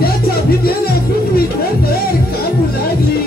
त्याच्या भीतीने पृथ्वी थरथर कापू लागली.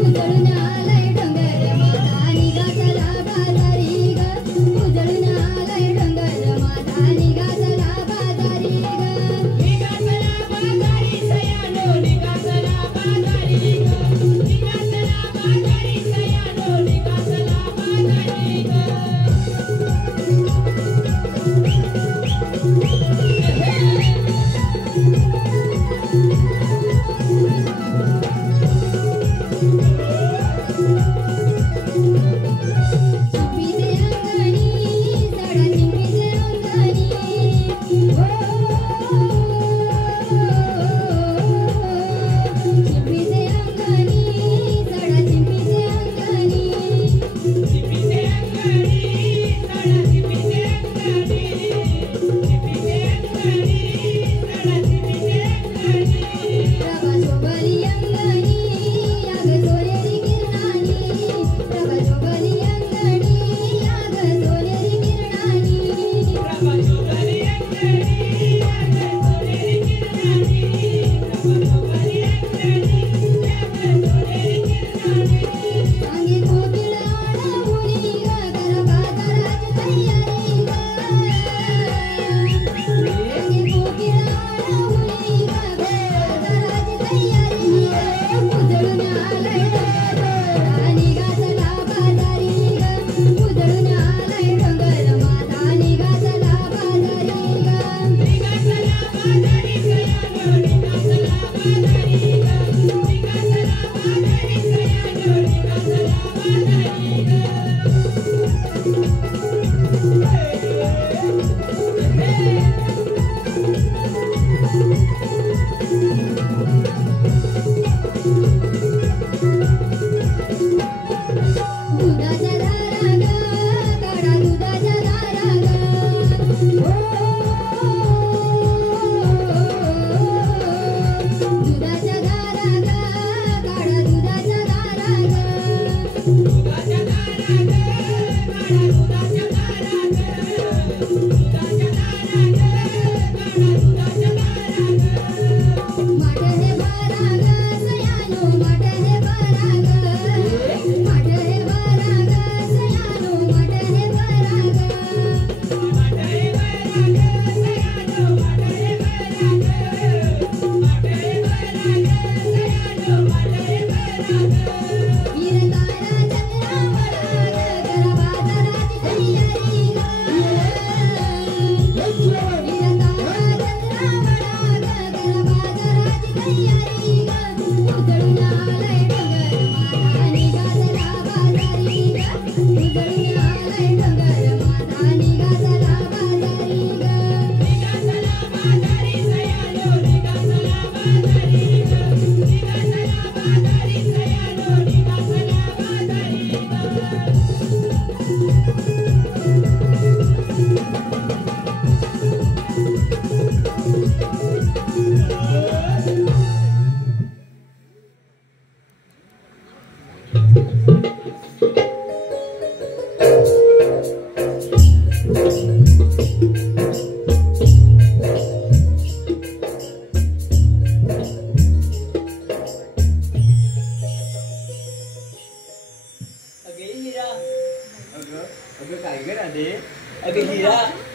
उतरून आला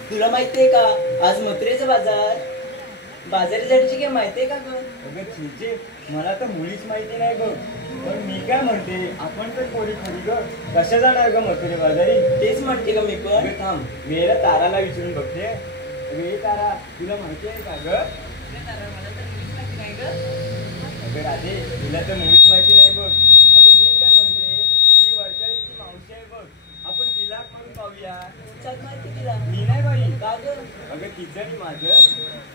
तुला माहितीये का आज मथुरेचा बाजारासाठी काय माहितीये का ग? अगं छे, मला तर मुळीच माहिती नाही ग. पण मी काय म्हणते, आपण तर कोणी खरी ग कशा जाणार ग मथुरे बाजारी? तेच म्हणते ग मी पण. थांब, मी याला ताराला विचारून बघते. अगं तारा, तुला माहिती आहे का ग? अगं राधे, तुला तर मुळीच माहिती नाही बघ. अगं मी काय म्हणते, ही वर्षाळीची मावशी आहे बघ, आपण तिला करून पाहूया. माहिती तिला मी नाही बाई. का ग? अगं तिचं आणि माझं.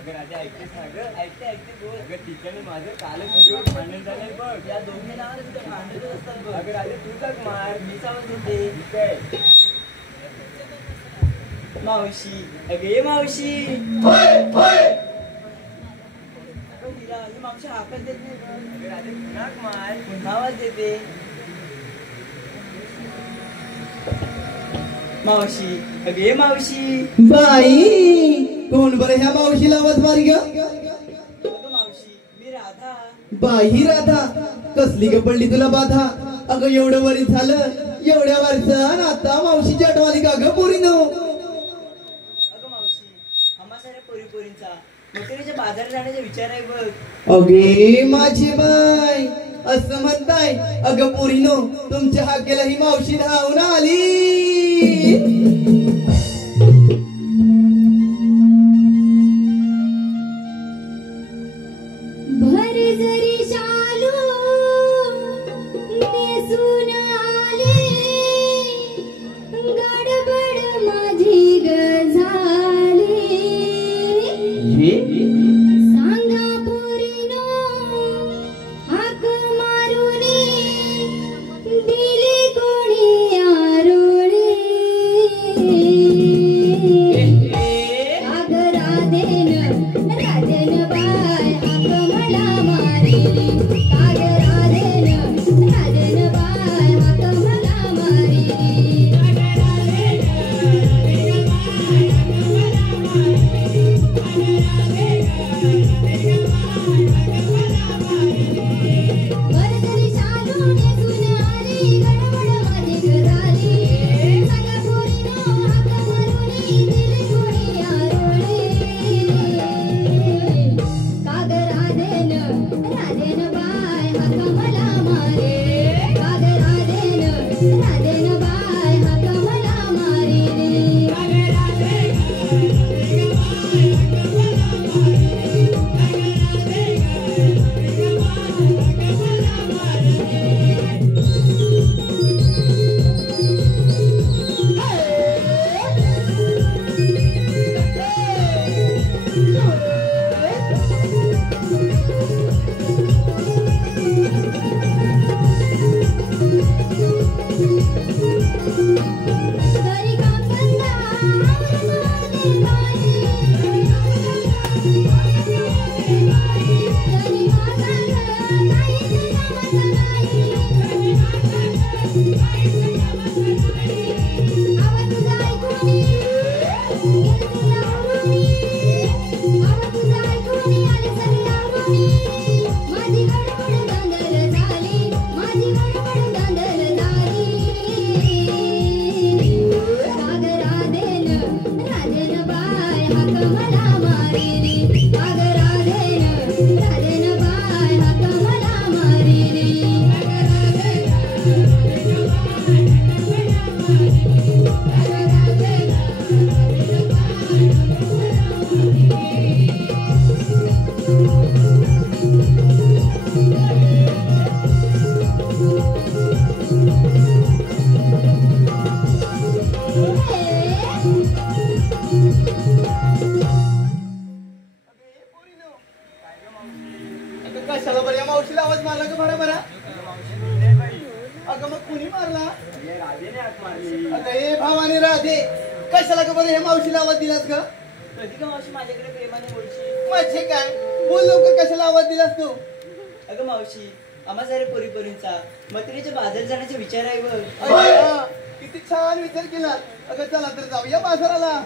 अगं राधे ऐकतेस ना ग? ऐकते बोल. अगं तिचं आणि माझं कालच व्हिडिओ भांडण झालंय बघ. या दोन्ही नावाने तुझं भांडण असतात बघ. अगं राधे तुझाच मार. मीच आवाज देते. ठीक आहे. मावशी, अगे मावशी. मावशी हाकच देत नाही. अगं राधे पुन्हा मार. पुन्हा आवाज देते. मावशी, अगे मावशी. बाई कोण बरं ह्या मावशीला आवाज मारी ग? अगं मावशी, मी राधा. बाई राधा, कसली ग पडली तुला बाधा? अगं एवढं वरी झालं, एवढ्या वर्षान आता मावशीची आठवण आली का ग पोरीनो? अगं मावशी, आम्हा साऱ्या पोरींचा मथुरेच्या बाजारात जाण्याचा विचार आहे बघ. अगे माझी बाई, असं म्हणताय? अगं पोरीनो, तुमच्या हाकेला ही मावशी धावून आली. भर जरी शालू नेसून आले, गडबड माझी ग झाली. सांगा पोरीनो, हाक मारुनी दिली कोणी आरोळी. अग राधेन बाय हाक मला मारी. अग राधेन बाय हाक मला मारी. वरदरी शालू नेसून आली, गडबड माझी ग झाली. सांगा पोरीनो, हाक मारुनी दिली कोणी आरोळी. काग राधेन बाय हाक मला मारे. काग राधेन बाय हाक मला मारी. घरी काम धंदा आवरून बाई. घरी मागायला काहीच जमत नाही. आवा तुझा ऐकून गेलं तुला आवडून. आवा तुझा ऐकून आले सगळे आवडून. माझी गडबड दांदल झाली, माझी गडबड दांदल झाली. काग राधेन बाय हाक मला मारी. काग राधेन बाय हाक मला मारी. अगं कशाला बरं या मावशीला आवाज मारला का बरं बरं? मावशी मी नाही बाई. अगं मग कुणी मारला? अगं राधेने हाक मारली. अगं हे भावाने राधे, कशाला का बरं ह्या मावशीला आवाज दिलास ग? कधी का मावशी माझ्याकडे प्रेमाने बोलशील? माझे काय बोल लवकर, कशाला आवाज दिलास तू? अगं मावशी, आम्हा सारे पोरीपोरींचा मथुरेच्या बाजार जाण्याचा विचार आहे बघ. अरे वा, किती छान विचार केला. अगं चला तर जाऊया बाजाराला.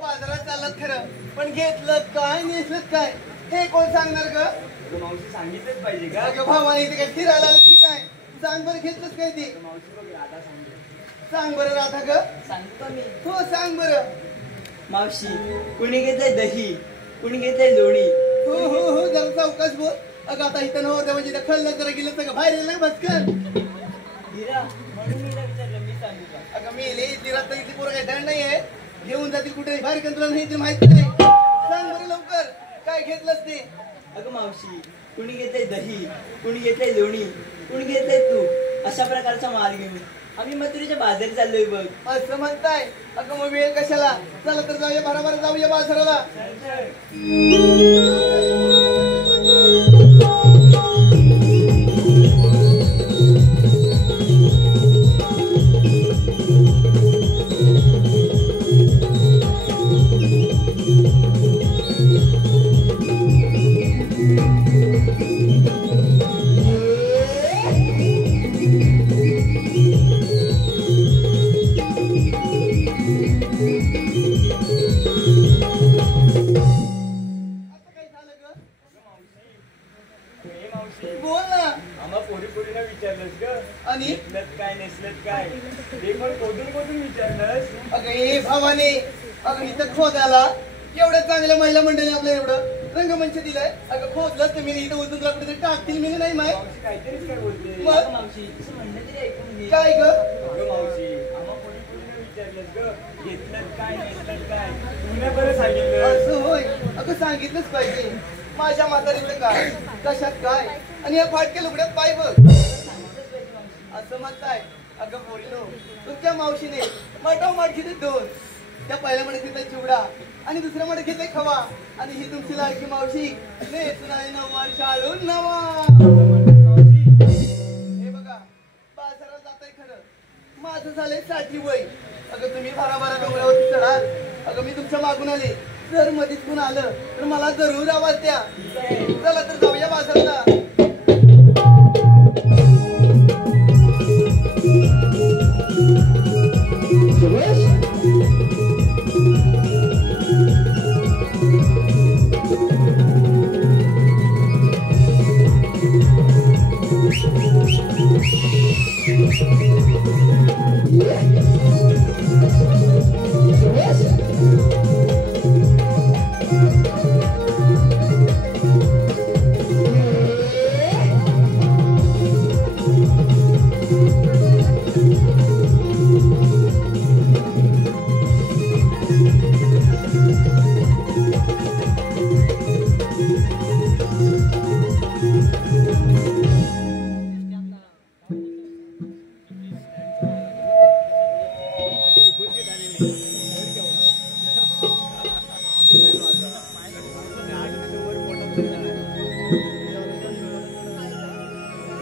बाजारात चाललात खरं, पण घेतलं काय नेसलं काय हे कोण सांगणार ग? अगं मावशी सांगितलंच पाहिजे का? अगं भावाने इथे काय फिरायला आलं की काय? सांग बरं घेतलंच काय ते? मावशी बघ राधा सांगते. सांग बरं राधा ग. सांगू का मी? हो सांग बरं. मावशी, कुणी घेतलंय दही, कुणी घेतलंय लोणी. हो हो हो जरा सावकाश बोल. अगं आता इथं नव्हतं म्हणजे इथं खाल्लं जरा गेलं सगळं बाहेर येईल ना भस्कन. हिरा, म्हणून हिला विचारलं, मी सांगू का? अगं मी इले इथली रात्र इथली पोरं काही धड नाहीये. घेऊन जातील कुठे बाहेर तुला नाही ते माहिती नाही. सांग बरं लवकर काय घेतलंस ते? अगं मावशी, कुणी घेतलंय दही, कुणी घेतलंय लोणी, कुणी घेतलंय तूप, अशा प्रकारचा माल घेऊन आम्ही मथुरेच्या बाजारी चाललोय बघ. असं म्हणताय? अगं मग वेळ कशाला? चला तर जाऊया भराभर जाऊया बाजाराला. बोल ना. आम्हा पोरीपोरीनं विचारलंस ग आणि घेतलंत काय नेसलत काय ते पण कोठून विचारलंस? अगं हे भावाने अगं इथं खोदाला एवढ्या चांगल्या महिला मंडळी आपल्या एवढं रंगमंच दिलाय. अगं खोदलंच तर मी इथं उतरून तुला कुठेतरी टाकतील मी नाही माहित. मावशी काहीतरीच काय बोलते. मग? अगं मावशी, तसं म्हणलं तरी ऐकून घे. काय ग? अगं मावशी, आम्हा पोरीपोरीनं विचारलंस ग घेतलंत काय नेसलत काय तुला बरं सांगितलं. असं होय. अगं सांगितलंच पाहिजे. माझ्या म्हातारीचं काय कशात काय आणि या फाटक्या लुगड्यात पाय बघ. असं म्हणताय? अगं पोरीनो, तुमच्या मावशीने माठ घेतले दोन. त्या पहिल्या मध्ये घेतला चिवडा आणि दुसऱ्या मध्ये घेतलाय खवा आणि ही तुमची लाडकी मावशी नेसून आहे नवा शाळून नवा. हे बघा बाजारात जाताय खरं, माझं झालंय 60 वय. अगं तुम्ही भराभरा डोंगरावरती चढाल. अगं मी तुमच्या मागून आले. जर मधीच कोण आलं तर मला जरूर आवाज द्या. चला तर जाऊया बाजाराला.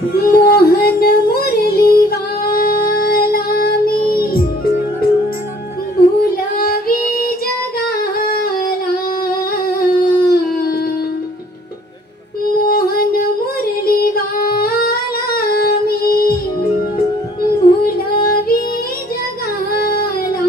मोहन मुरली वाला मी भुलावी जगाला. मोहन मुरली वाला मी भुलावी जगाला.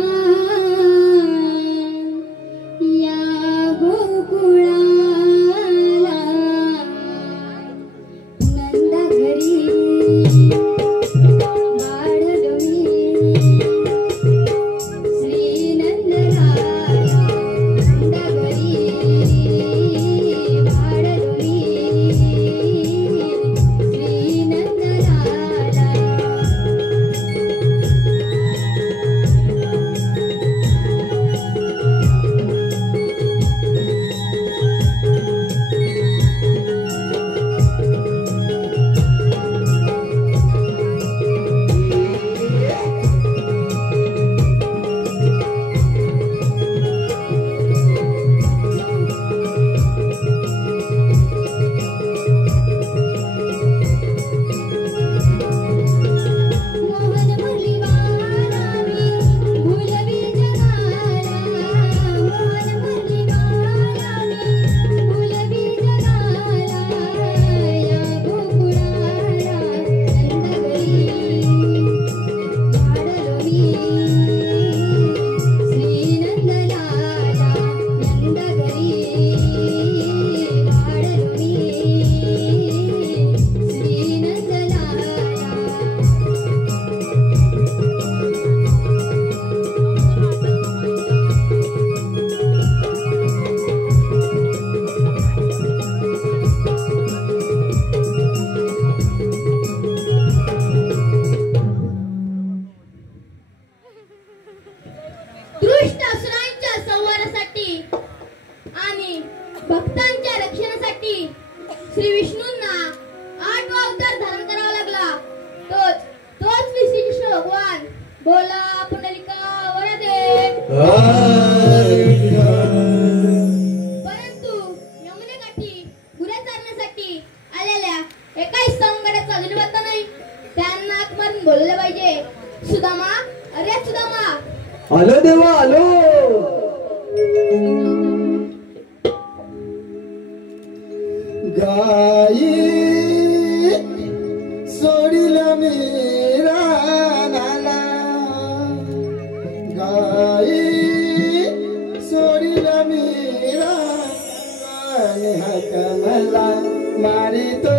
दुष्ट असुरांच्या संहारासाठी आणि भक्तांच्या रक्षणासाठी श्री विष्णूंना 8 अवतार धारण करावा लागला. तोच श्री कृष्ण भगवान. बोला पुंडलिका वरदे. परंतु यमुनेकाठी गुरे चारण्यासाठी आलेल्या एकाही संकटाचा अजून पत्ता नाही. त्यांना आत मारून बोलले पाहिजे. सुदामा, अरे सुदामा. आलो देवा आलो. गाई सोडिला मेरा नाला. गाई सोडिला मेरा कमला मारी तो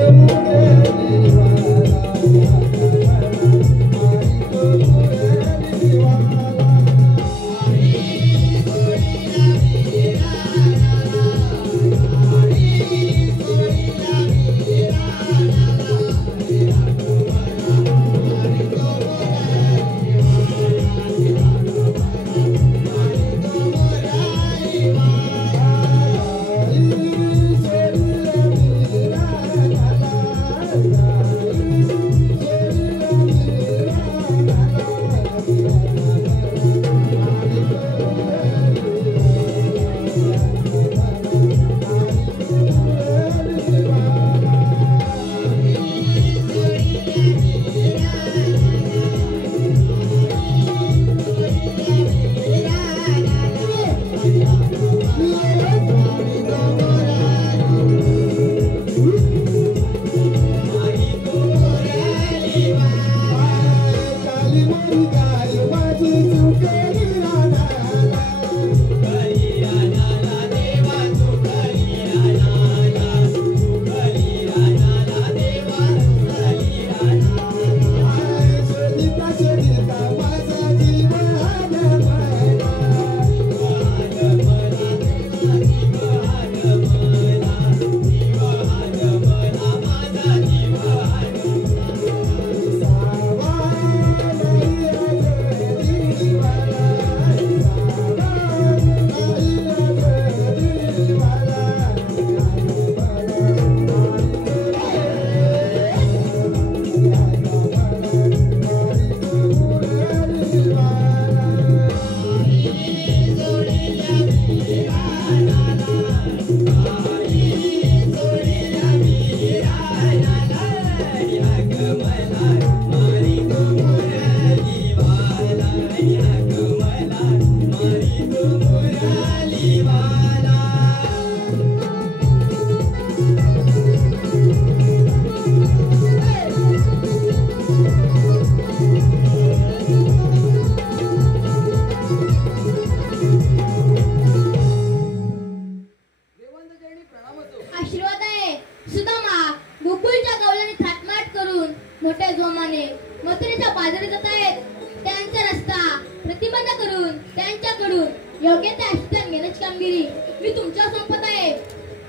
आशीर्वाद आहे. सुदामा गोकुळच्या गवल्याने थाटमाट करून मोठ्या जोमाने मथुरेच्या बाजारी जात आहेत. त्यांचा रस्ता प्रतिबंध करून त्यांच्याकडून योग्य ते आश्वासन घेण्याची कामगिरी मी तुमच्यावर सोपवत आहे.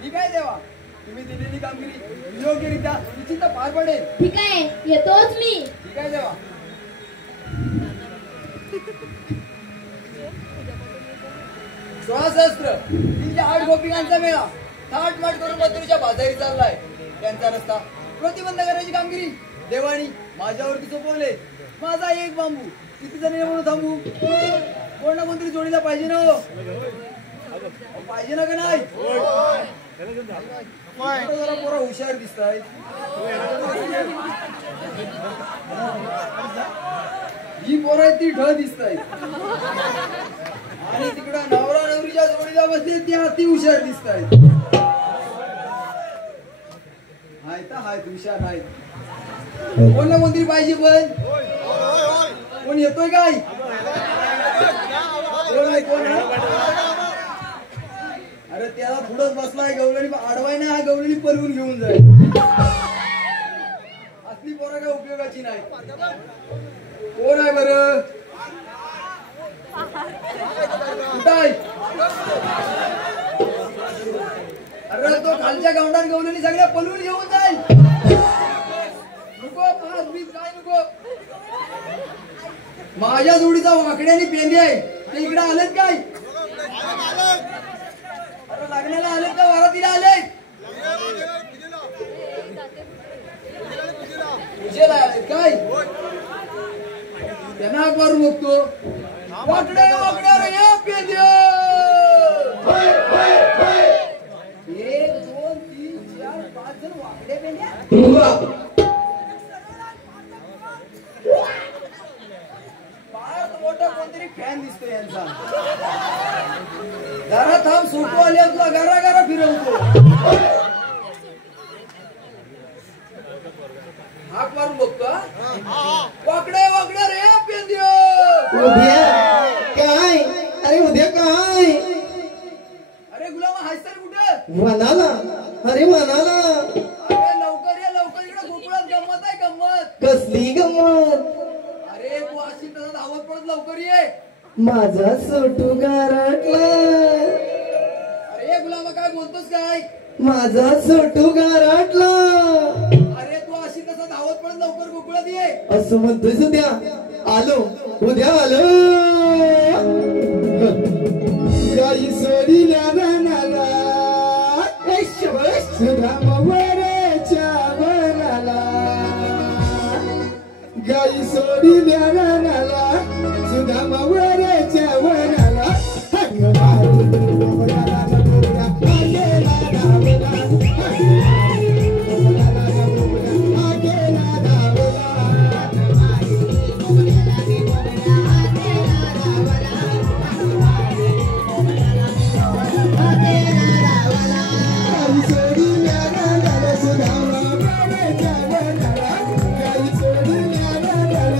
ठीक आहे देवा, तुम्ही दिलेली कामगिरी योग्यरित्या निश्चित पार पडेल. ठीक आहे, येतोच मी. ठीक आहे देवा. सहस्त्र 308 गोपिकांचा मेळा थाटमाट करून मथुरेच्या बाजारी चाललाय. त्यांचा रस्ता प्रतिबंध करण्याची कामगिरी देवानी माझ्यावरती सोपवले. माझा एक बांबू किती जण म्हणून थांबू? कोण ना कोणतरी जोडीला पाहिजे ना. पाहिजे ना का नाही? जरा पोरा हुशार दिसताय. जी पोरं आहेत ती ढ दिसताय आणि तिकडं नवरा नवरीच्या जोडीला बसले ती अति हुशार दिसतायत. आहेत हुशार आहेत. कोण ना कोणतरी पाहिजे. पण कोण येतोय काय? कोण आहे? अरे त्याला पुढंच बसलाय गवळणी आडवाय ना. हा गवळणी पलवून घेऊन जाईल. असली पोरं काय उपयोगाची नाही. कोण आहे बरं? अरे तो खालच्या गावंडात गवळणी सगळ्या पलवून घेऊन जाईल. नको 5-20 काय नको. माझ्या जोडीचा वाकड्याने पेंडी आहे. ते इकडे आलेत काय? अरे लग्नाला आलेत का वरातीला आलेत? पूजेला आलेत काय? त्यांना हाक मारून बघतो. वाकडे वाकडे रे या पेद्य. 1 2 3 4 5 जण वाकडे पेंड्या. फार मोठा कोणतरी फॅन दिसतो यांचा. जरा थांब सोटू आले तुला घरा घरा फिरवतो. हाक मारून बघतो. वाकडे वाकडे रे पेंद्य. उद्या काय? अरे उद्या काय? अरे गुलामा हायस तर कुठे? वनाला. अरे वनाला. अरे लवकर ये लवकर इकडे गोकुळात गंमत आहे गंमत. कसली गंमत? अरे तू अशी तसं धावत पडत लवकर ये. माझा सोटू गारटला. अरे गुलामा काय बोलतोस काय? माझा सोटू गारटला. अरे तू अशी तसं धावत पडत लवकर गोकुळात ये. असं म्हणतोय उद्या. आलो उद्या आलो. गाई सोडील्या रानाला. सुधामवरेच्या वनाला. गाई सोडील्या रानाला. सुधामवरेच्या वनाला. हंग मारून डोंगराला डोंगरा. आगेला धावला. आगेला धावला. गाई सोडील्या रानाला. सुधामवरेच्या वनाला. गाई सोडील्या रानाला.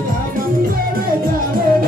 सुधामवरेच्या वनाला.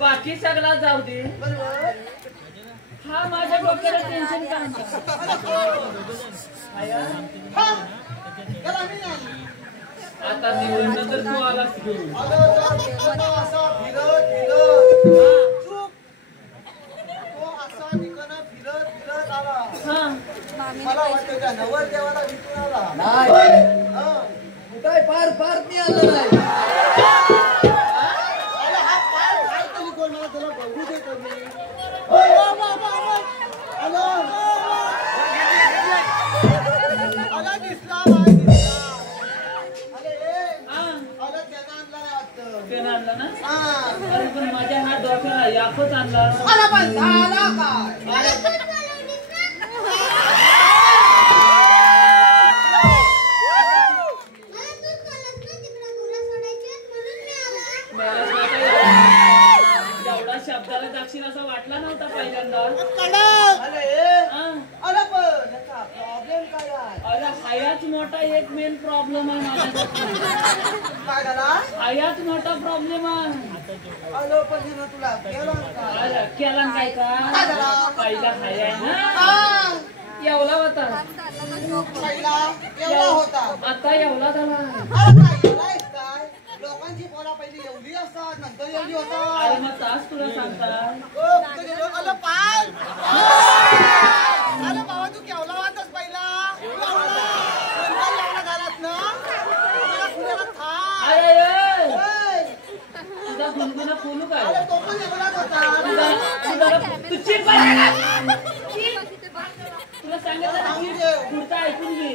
बाकी सगळा जाऊ दे. हा माझ्या डोक्याला टेन्शन का आणतं? आता निवडणं तर तू आलास घेऊन. हा मला वाटतं का नवरदेवाला विकून आला. नाही कुठे पार पार मी आलं नाही. अरे पण माझ्या हा डोक्याला याफच आणला. एवढा शब्दाला दाक्षिण असा वाटला नव्हता पहिल्यांदा. प्रॉब्लेम काय आहे? अरे हायाच मोठा एक मेन प्रॉब्लेम आहे माझ्यासाठी. काय झाला? हायाच मोठा प्रॉब्लेम आहे. आलो पण हे ना तुला केलं का? अरे, केला न काय का काय झाला? पहिला हाय आहे ना आ, एवला होता पहिला एवढा होता. आता एवला झाला अरे काय एवढायस काय? लोकांची पोरा पहिली एवढी असतात नंतर एवढी अरे होतात. मग तास तुला सांगताय ओ, कुठे गेलो? आलो पाय. अरे बाबा तू केवढा वाटतस पहिला? नंतर एवढा झालास ना? मला पुण्याला थांब. अरे अरे, ए, तुझा गुणगुणा बोलू काय अरे तो पण एवढाच होता. तू चिप तुला सांगितलं ना, चिप. पुढचं ऐकून घे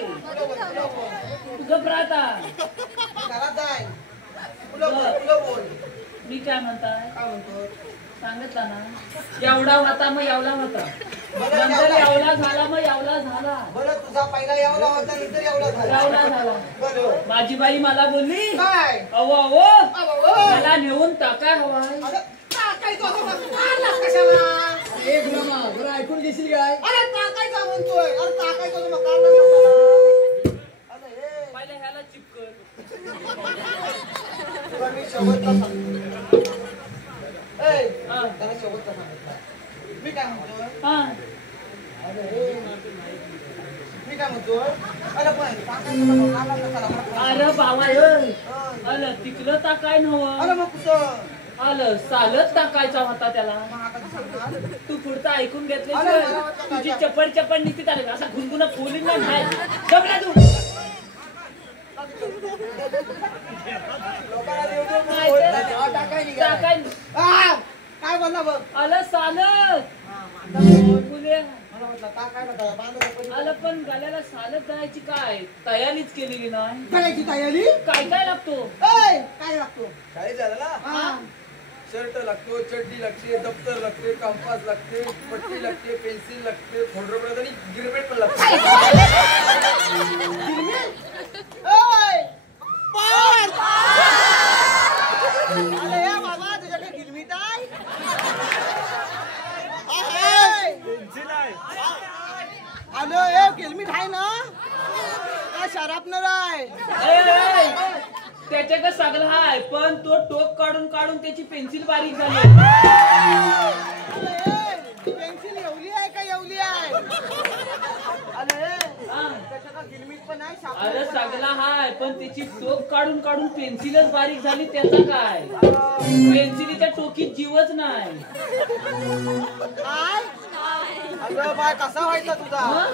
तुझं प्राता घरात जाय. तुला बोल. मी काय म्हणताय काय म्हणतो? सांगितलं ना एवढा होता मग एवढा होता नंतर एवढा झाला मग एवढा झाला बरं तुझा पहिला एवढा होता नंतर एवढा झाला. एवढा झाला बरं. माझी बाई मला बोलली काय? अहो अहो अहो. मला नेऊन टाकाय हवाय अरे, टाकायचं असं मग काढलास कशाला? एक ना बरं ऐकून घेशील काय अरे टाकायचं म्हणतोय. अरे टाकायचं असं मग काढलास कशाला? अरे हे, पहिल्या ह्याला चिपकल तुला मी शेवटचा सांगतो. ए, हा. त्याला शेवटचा सांगितलं. मी काय म्हणतोय? हा अरे हे, मी काय म्हणतोय? अरे पण टाकायचं असं मग काढलास कशाला? मला अरे बाबा अय सांग. आलं तिकलं टाकाय नव्ह अरे मग कुठं? आलं सालच टाकायचा होता त्याला मग आता सांगणार. तू पुढचं ऐकून घेतले अरे, मला वाटलं तुझी काय- चपड चपड निघते आले असा गुणगुणा बोलीन ना नाही जमला तू लोकांना देऊ दे, मग नाही बोल. तर- टाकाय निघाला. टाकाय आ, काय बोलला बघ? आलं सालच बोले मला म्हटलं टाकाय नका बांधलं पण. आलं पण गाल्याला सालच जायची काय तयारीच केलेली नाही करायची तयारी? काय काय लागतो ए, काय लागतो? काय झालं ना हा. शर्ट लागतो चड्डी लागते दप्तर लागते कंपास लागते पट्टी लागते पेन्सिल लागते खोडरबड आणि गिरबेट पण लागते ए, पण! अरे हे बाबा तुझ्याकडे गिरमिट आहे? आहे. अरे हे गिरमिट आहे ना? काय शराबणार आहे? त्याच्या का सगळं हाय पण तो टोक काढून काढून त्याची पेन्सिल बारीक झाली अरे पेन्सिल एवढी आहे का एवढी आहे? अरे हा. त्याच्याकडे गिरमिट पण आहे अरे सगळा हाय पण त्याची टोक काढून काढून पेन्सिलच बारीक झाली त्याचा काय पेन्सिलीच्या टोकीत जीवच नाही काय? अगं बाय कसा व्हायचा तुझा? हं?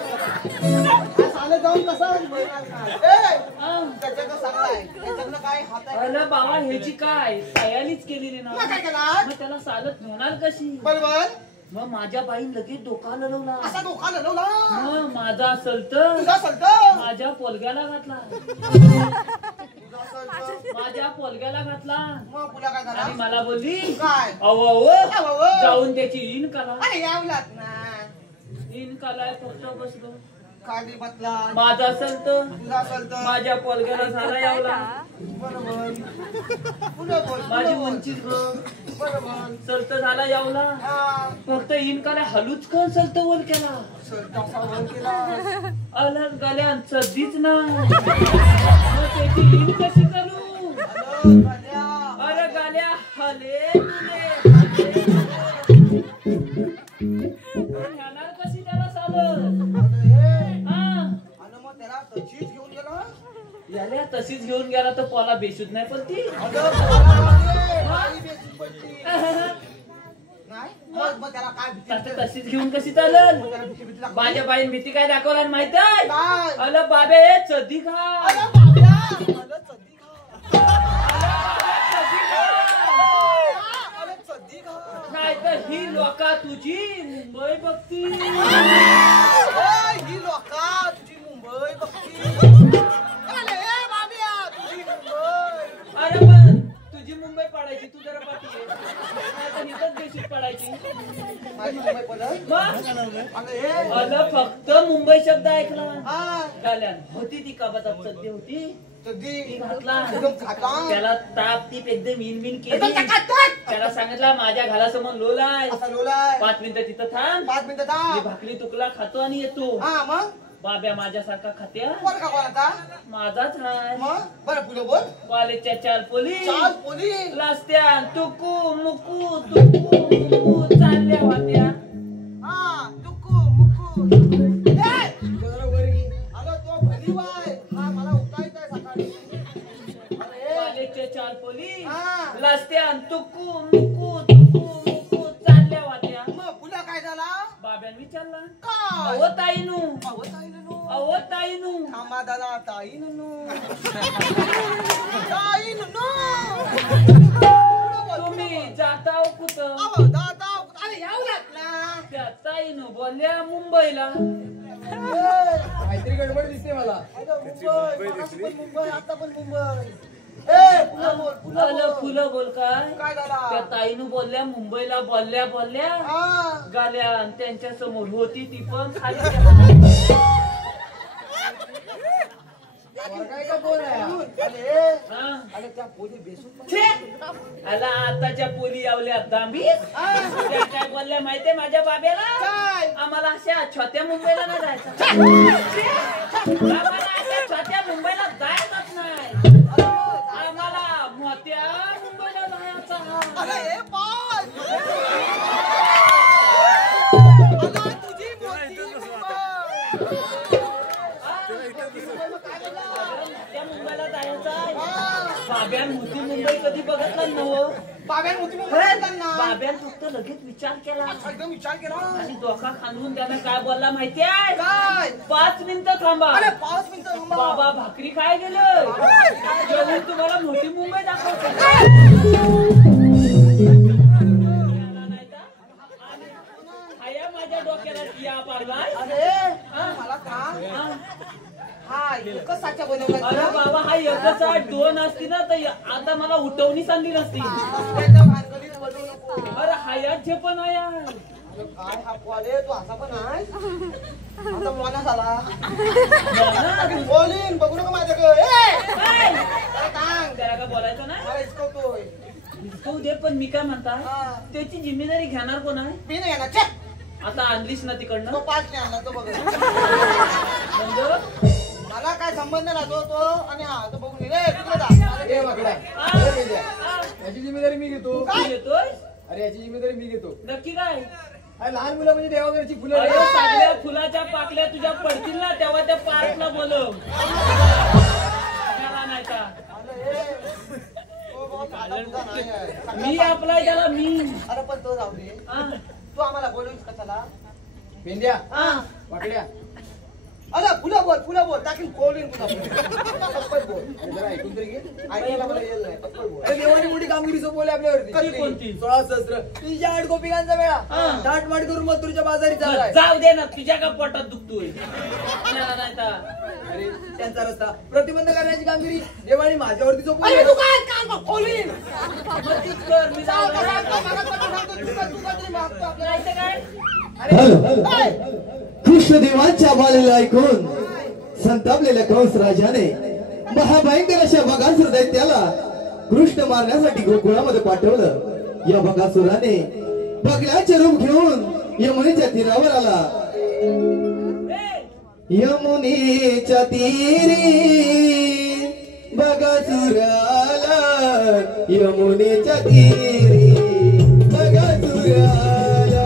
चालत जाऊन कसा हं. त्याच्याकडे सगळं आहे त्याच्याकडे काय हात आहे? अरे बाबा ह्याची काय तयारीच केलेली ना मग काय केला? मग त्याला चालत होणार कशी बरोबर मग माझ्या बाईन लगेच डोका लढवला असा धोका लढवला मग माझा असल तर तुझा सलत माझ्या पोलग्याला घातला तुझा सलत माझ्या पोलग्याला घातला मग तुला काय आणि झाला? मला बोलली काय? अहो अहो. जाऊन त्याची इन कला अरे यावलात ना इन कलाय फक्त बसलो खाली बसला माझा असल तर तुझा सलत माझ्या पोलग्याला झाला यावला बरोबर पुढे बोल माझी पुढे बोल. उंचीच ग बरोबर सलत झाला यावला हा फक्त इन कला हलूच कोण सलत वर केला सलत असा वर केला अलग गल्यान सध्हीच ना मग त्याची इन कशी करू हॅलो काल्या अरे गाल्या हले ह्याला कशी त्याला चालत हा आणि मग त्याला तशीच घेऊन गेला याला तशीच घेऊन गेला तर पोला बेशुद्ध नाही पण ती अगं पोराला मागे, बाई बेसून पडली. नाही मग त्याला काय भीती आता तशीच घेऊन कशी चालल त्याला भीती लागली. माझ्या बाईन भीती काय दाखवला माहित आहे काय? अल बाबे चदी खा अरे बाब्या, मला चड्डी घाल. अरे चड्डी घाल. नाही तर ही लोका तुझी मुंबई बघती ओय, ही लोका तुझी मुंबई बघती. अरे हे बाब्या, तुझी मुंबई. अरे पण तुझी मुंबई पडायची तू जरा पाठी ये. नाही तर इथंच बेशुद्ध पडायची माझी मुंबई पडत. मग अरे हे. अल फक्त मुंबई शब्द ऐकला हा, गाल्यान होती ती काबातात सद्य होती चड्डी. ती घातला एकदम घातला. त्याला ताप तीप एकदम इनबिन एकदम केली चकाचक. त्याला सांगितलं माझ्या घरासमोर लोलाय असा लोलाय. 5 मिनिटं तिथं थांब 5 मिनिटं मी थांब. भाकरी तुकला खातो आणि येतो हा मग बाब्या माझ्यासारखा खात्या कोण का कोणाचा माझाच हाय मग बरं पुढे बोल कॉलेजच्या 4 पोली चाल पोली लास्त्या तुकू मुकू चालल्या होत्या हा तुकू मुकू अगं तो भलीवाय हा मला उठायचंय सकाळी कॉलेजच्या 4 पोली हा. लास्त्या तुकू मुकू चालल्या होत्या मग पुढे काय झाला बाब्यान विचारला काय अहो ताईनू अहो ताईनू अहो ताईनू थांबा दादा ताईनू ताईनू तुम्ही जाताव कुठं अहो दादा अरे याव लागला त्या ताईनू बोलल्या मुंबईला काहीतरी गडबड दिसते मला मुंबई आता पण मुंबई ए पुन्हा बोल पुन्हा आलं बोल. फुलं बोल काय काय झाला त्या ताईनू बोलल्या मुंबईला बोलल्या हा गाल्या आणि त्यांच्या समोर होती ती पण खाली गेला. काय का कोण आहे अरे हा? अरे त्या पोली बेसून छे! आला आताच्या पोली यावल्या दांबीस त्या काय बोलल्या माहितीये माझ्या बाब्याला काय आम्हाला अशा छोट्या मुंबईला नाही जायचं आम्हाला अशा छोट्या मुंबईला जायचंच नाही आम्हाला मोठ्या मुंबईला जायचं अरे हे पाय अगं तुझी मोठी मुंबई. त्या मुंबईला जायचं बाब्यान मोठी मुंबई कधी बघितलं नव बाब्यान मोठी मुंबई येतात ना बाब्यान फक्त लगेच विचार केला एकदम विचार केला आणि डोका खांदून त्यानं काय बोलला माहितीये काय 5 मिनिटं थांबा अरे 5 मिनिटं थांबा. बाबा भाकरी काय गेले जेवून तुम्हाला मोठी मुंबई दाखवतो आया माझ्या डोक्याला टिया पारलाय अरे हा? मला सांग हा? हा एकच साच्या बनवला अरे बाबा हा एकच आहे 2 असती ना तर आता मला उठवणी सांगली नसती त्याच्या भानगडीत बनवू नको अरे हायात जे पण आया अरे काय हा कॉले तू असा पण आहे आता मोना झाला बोलीन बघू नका माझ्याकडे सांग त्याला काय बोलायचं नाही मला इचकवतोय तो दे पण मी काय म्हणता हा. त्याची जिम्मेदारी घेणार कोण आहे मी नाही येणार चेक आता आणलीस ना तिकडनं तो 5 नाही आणला तो बघ म्हणजे मला काय संबंध नाही तो आणि हा तो बघून घे. ए, तिकडे जा. ए वाकडा आ, ए मेल्या. आ, याची जिम्मेदारी मी घेतो तू येतोय अरे याची जिम्मेदारी मी घेतो नक्की काय अरे लहान मुलं म्हणजे देवाघरची फुलं अरे रे. सगळ्या फुलाच्या पाकल्या तुझ्या पडतील ना तेव्हा त्या पार्कला बोलव त्याला नाही का अरे, ए. तो बहुत साधा सुद्धा नाही आहे. मी आपला त्याला मी अरे पण तो जाऊ दे हा, तू आम्हाला बोलवीस कशाला पेंद्या हा. वाकड्या अरे फुलं बोल टाकीन बोलवीन तुला पटपट बोल अरे जरा ऐकून तरी घे ऐकायला मला येत नाही पटपट बोल अरे देवानी मोठी कामगिरी सोपवली आपल्यावरती ती कोणती 16 सहस्त्र 308 गोपिकांचा मेळा हा. दाटवाट करून मथुरच्या बाजारी चाललाय जाऊ दे ना तुझ्या का पोटात दुखतोय त्याला नाही का अरे त्यांचा रस्ता प्रतिबंध करण्याची कामगिरी देवानी माझ्यावरती सोपवली अरे तू काय काम बोलवीन मग तीच कर मी जाऊ दे. तू काहीतरी मागतो आपल्याला नाही तर काय हॅलो कृष्णदेवांच्या बालेला ऐकून संतापलेल्या कंस राजाने महाभयंकर अशा बगासूर दैत्याला कृष्ण मारण्यासाठी गोकुळामध्ये पाठवलं या बगासुराने बगल्याचे रूप घेऊन यमुनेच्या तीरावर आला यमुनेच्या तीरी बगासूर आला यमुनेच्या तीरी बगासूर आला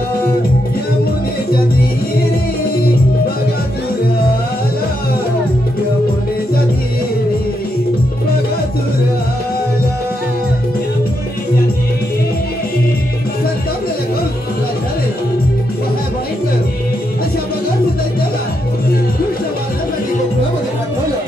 यमुनेच्या तीरी बगासूर आला यमुनेच्या तीरी बगासूर आला संतापलेल्या कंस राजाने महाभयंकर अशा बगासूर दैत्याला कृष्ण मारण्यासाठी गोकुळामध्ये पाठवलं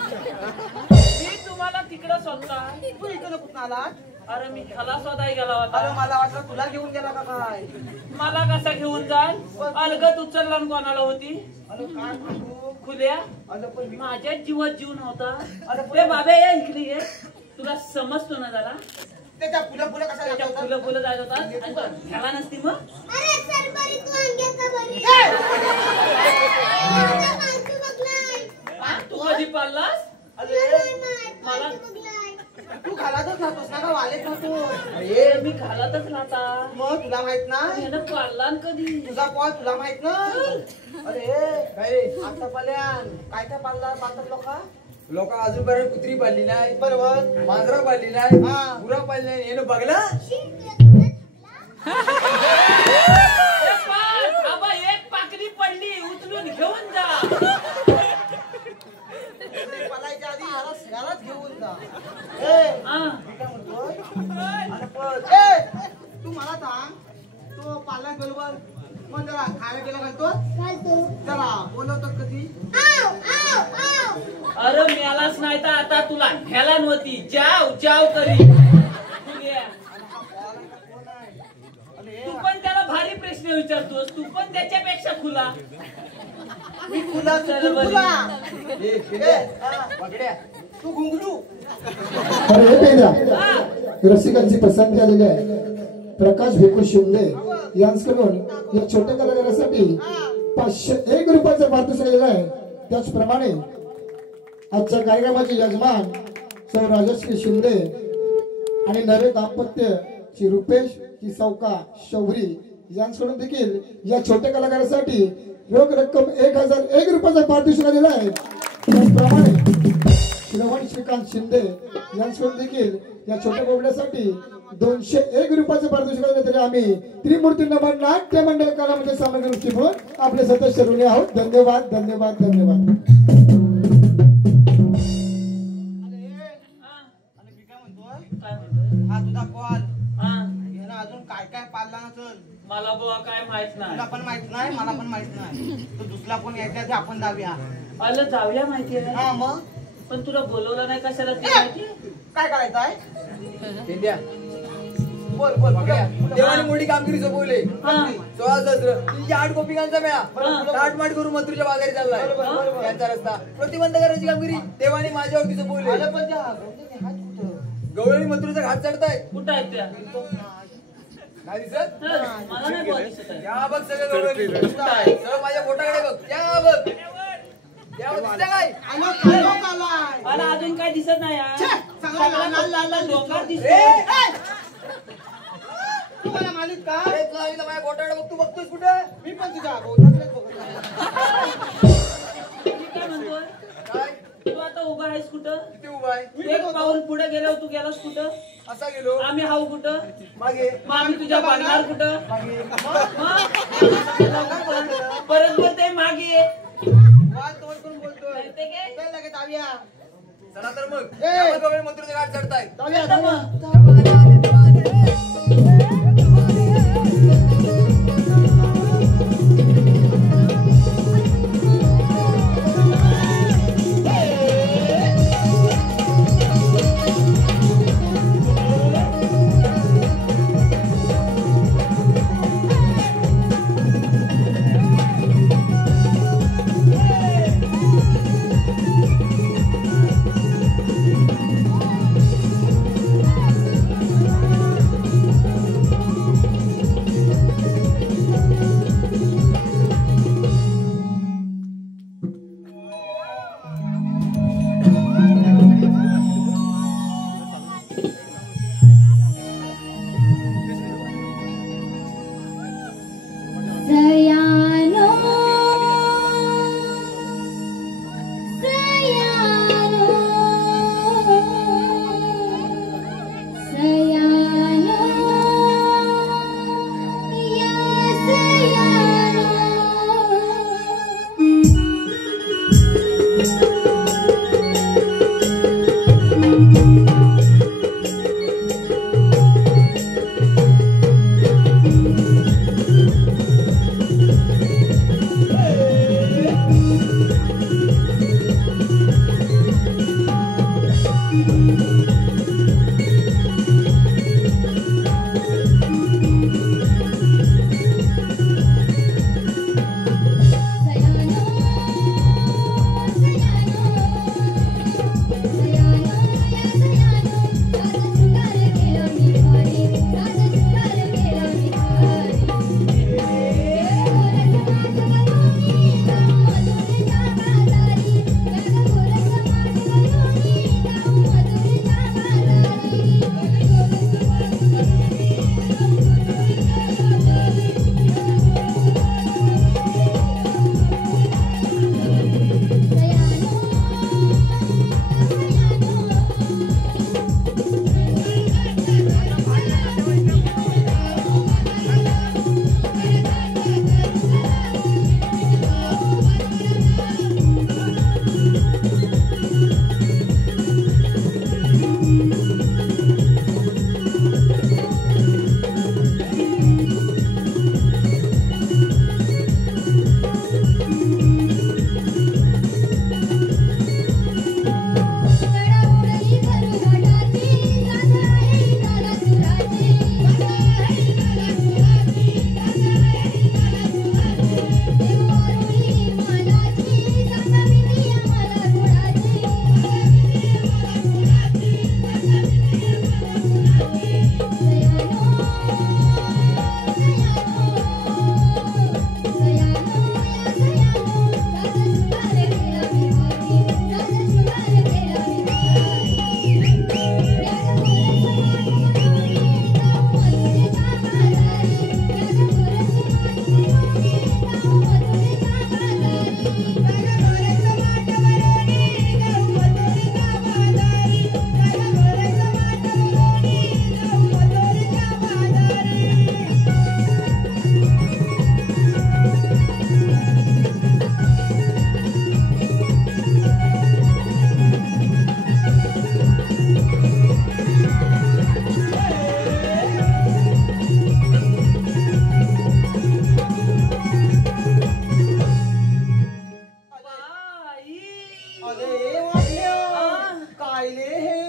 मी तुम्हाला तिकडं स्वतः. तू इकडे कुठं आला? अरे मी ह्याला स्वतः गेला होता. अरे मला वाटलं तुला घेऊन गेला का काय? मला कसा घेऊन जाल? अलगत उचलला आणि कोणाला होती? अरे काय सांगू? खुल्या अरे पण मी माझ्या जीवात जीव नव्हता. ते बाबे ये इकडे ये. तुला समजतो ना जरा? त्याच्या फुलं फुलं कशा त्याच्या लागतात? फुलं फुलं जात होतात आणि तो ह्याला नसती मग. अरे सर बरी तू अंग्याचा बरी माझा माणसं बघलाय हा, तू कधी पाळलास? अरे मला बघलाय तू घालातच राहतोस ना का वालेत राहतो? अरे मी घालतच राहता. मग तुला माहित नाही? यानं पाळला न कधी. तुझा पॉल तुला माहित नाही? अरे काय आता पाल्यान काय काय पाळला पाळतात लोक? लोक अजूनपर्यंत कुत्री पाळली नाही, बरोबर. मांजरा पाळली नाही, हा. गुरा पाळली नाही. येणं बघला आबा एक पाकडी पडली उचलून घेऊन जा. ते पालायच्या आधी यालाच घेऊन जा. ए, हा. मी काय म्हणतोय? अरे पण ए, तू मला सांग, तो पाला बरोबर मग जरा खायला गेला घालतो घालतो जरा बोलवतात कधी? आव आव आव अरे मेलाच नाही तर आता तुला ह्याला नव्हती जाव जाव करी. खुल्या. तू पण त्याला भारी प्रश्न विचारतोस. तू पण त्याच्यापेक्षा खुला. मी खुला तू चल बरी. खुला. ए, ए, हा, पकड्या. तू घुंगरू. अरे हे पेंद्रा हा. रसिकांची पसंती आलेली आहे. प्रकाश भिकू शिंदे यांच्याकडून या छोट्या कलाकारासाठी 501 रुपयाचा पारितोषिक आलेला आहे. त्याचप्रमाणे आजच्या कार्यक्रमाचे यजमान सौ राजश्री शिंदे आणि नवे दाम्पत्य श्री रुपेश की सौका शौरी यांच्याकडून देखील या छोट्या कलाकारासाठी रोख रक्कम 1001 रुपयाचा पारितोषिक आलेला आहे. त्याचप्रमाणे श्रवण श्रीकांत शिंदे यांच्याकडून देखील या छोट्या बोबड्यासाठी 201 रुपयाचं पारितोषिक आले. तरी आम्ही त्रिमूर्ती नमन नाट्य मंडळ कलामध्ये सामग्री गोष्टी म्हणून आपले सदस्य ऋणी आहोत. धन्यवाद धन्यवाद धन्यवाद. आणि मी काय म्हणतोय? काय म्हणतोय? हा तुझा पॉल हा. यानं अजून काय काय पाळला नसल. मला बुवा काय माहित तुला नाही. पण माहित नाही, मला पण माहित नाही. तो दुसरा कोण यायचा ते आपण जाऊया. आलं जाऊया माहितीये हा का? मग पण तुला बोलवलं नाही कशाला ते माहिती? काय करायचं आहे? पेंड्या. बोल बोल पकड्या. पुढं. देवाने मोठी कामगिरी सोपवली. हा. 16 सहस्र 308 गोपिकांचा मेळा बरोबर. ताटमाट करून मथुरेच्या बाजारी चाललाय. बरोबर. यांचा रस्ता प्रतिबंध करायची कामगिरी देवाने माझ्यावरती सोपवली. आलं पण त्या गवळीने हात कुठं? गवळणी मथुरेचा घाट चढताय. कुठं आहेत त्या? नाही दिसत? मला नाही बुवा दिसत आहे. या बघ सगळं गवळणी. कुठं आहे? सगळं माझ्या पोटाकडे बघ. या बघ. या बघ दिसतंय काय? आलो खालो आलाय. मला अजून काय दिसत नाही यार. सगळा लाल लाल लाल डोंगर ए, दिसतोय. तू मला मालिक का? अरे तुला सांगितलं माझ्या पोटाकडे बघ. तू बघतोस कुठं? मी पण तुझ्या भोवतालच बघत आहे. मी काय म्हणतोय? काय? तू आता उभा आहेस कुठं? किती उभा आहे? एक पाऊल पुढे गेल्यावर तू गेलास कुठं? असा गेलो आम्ही हाऊ कुठं? मागे मग आम्ही तुझ्या बांधणार कुठं? मागे मग? परत बोलते मागे. वाद तोड करून बोलतोय. कळते काय? चल लगेच जाऊया. चला तर मग ए! या बघ गवळणी मथुरेचा घाट चढताय. जाऊया आता जाऊया. मग. आव कायले हे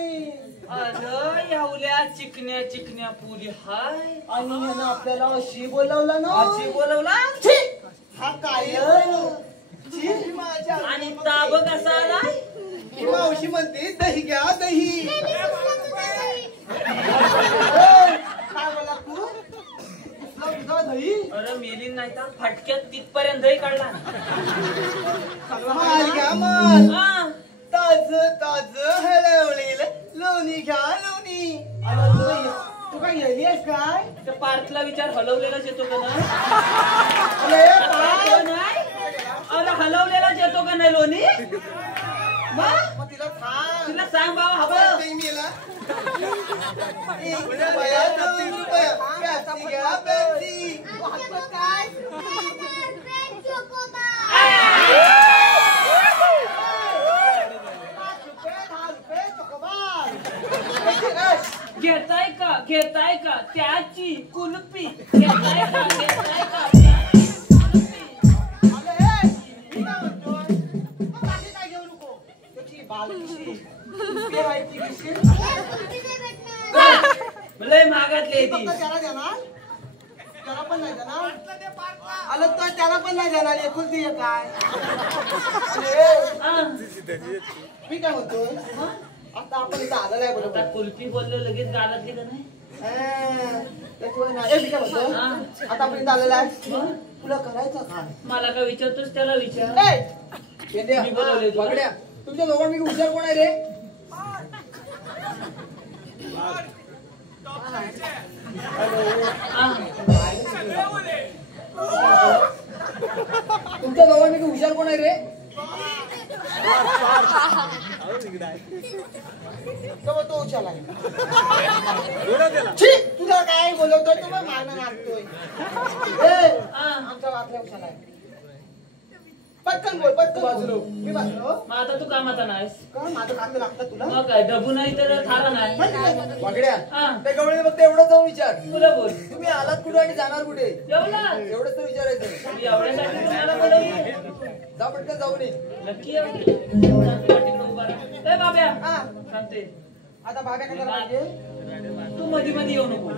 अरे एवढ्या चिकन्या चिकन्या पुरी हाय आणि ह्यानं आपल्याला अशी बोलवलं ना अशी बोलवला छी! हा काय छी, माझ्या आणि ताब कसा आलाय ही मावशी म्हणते दही घ्या दही काय बोला तू तुला तुझा दही अरे मेली नाही तर फटक्यात तिथपर्यंत दही काढला माल घ्या माल हा. ताज ताज हळवलेलं लोणी घ्या लोणी तू काय गेलीस काय त्या पार्थला विचार हलवलेलाच येतो का नाही अरे पार्थ काय? नाही? अरे हलवलेलाच येतो का नाही लोणी मग तिला थांब तुला सांग बाबा हवं ते मेला. 1 रुपया 2 रुपया पेप्सी घ्या पेप्सी काय घेताय का त्याची कुल्फी घेताय का त्याची लय महागातली ती त्याला पण नाही देणार आलं तर त्याला पण नाही देणार एकुलती एक काय हा. मी काय म्हणतो आता आपण इथं आलेलं आहे आता बरोबर कुल्फी बोलले लगेच गालातली का नाही त्याशिवाय नाही. मी काय म्हणतो आता आपण इथं आलेलं आहे तुला करायचं काय मला का विचारतोस त्याला विचार पेंड्या, मी बोलवले तुला. बागड्या, तुमच्या दोघांपैकी हुशार कोण आहे रे हा. तुमच्या दोघांपैकी हुशार कोण आहे रे तो तो उचल आहे छी, तुला काय बोलवतोय तू मग मागणं मागतोय आमचा वाकल्या उचल आहे पटकन बोल पटकन बाजूलो मी बाजूलो मग आता तू कामाचा नाहीस का माझं खातं लागतं तुला मग काय डबू नाही तर थारा नाही बागड्या हा. त्या गवळीने फक्त एवढं जाऊन विचार तुला बोल तुम्ही आलात कुठे आणि जाणार कुठे जेवला एवढंच तर विचारायचं मी एवढ्यासाठी तुम्हाला बोलवलं जा पटकन जाऊन ये नक्की एवढी तिकडे उभा राहा. ए बाब्या हा थांबते आता भाग्या काय करायला पाहिजे तू मध्ये मध्ये येऊ नको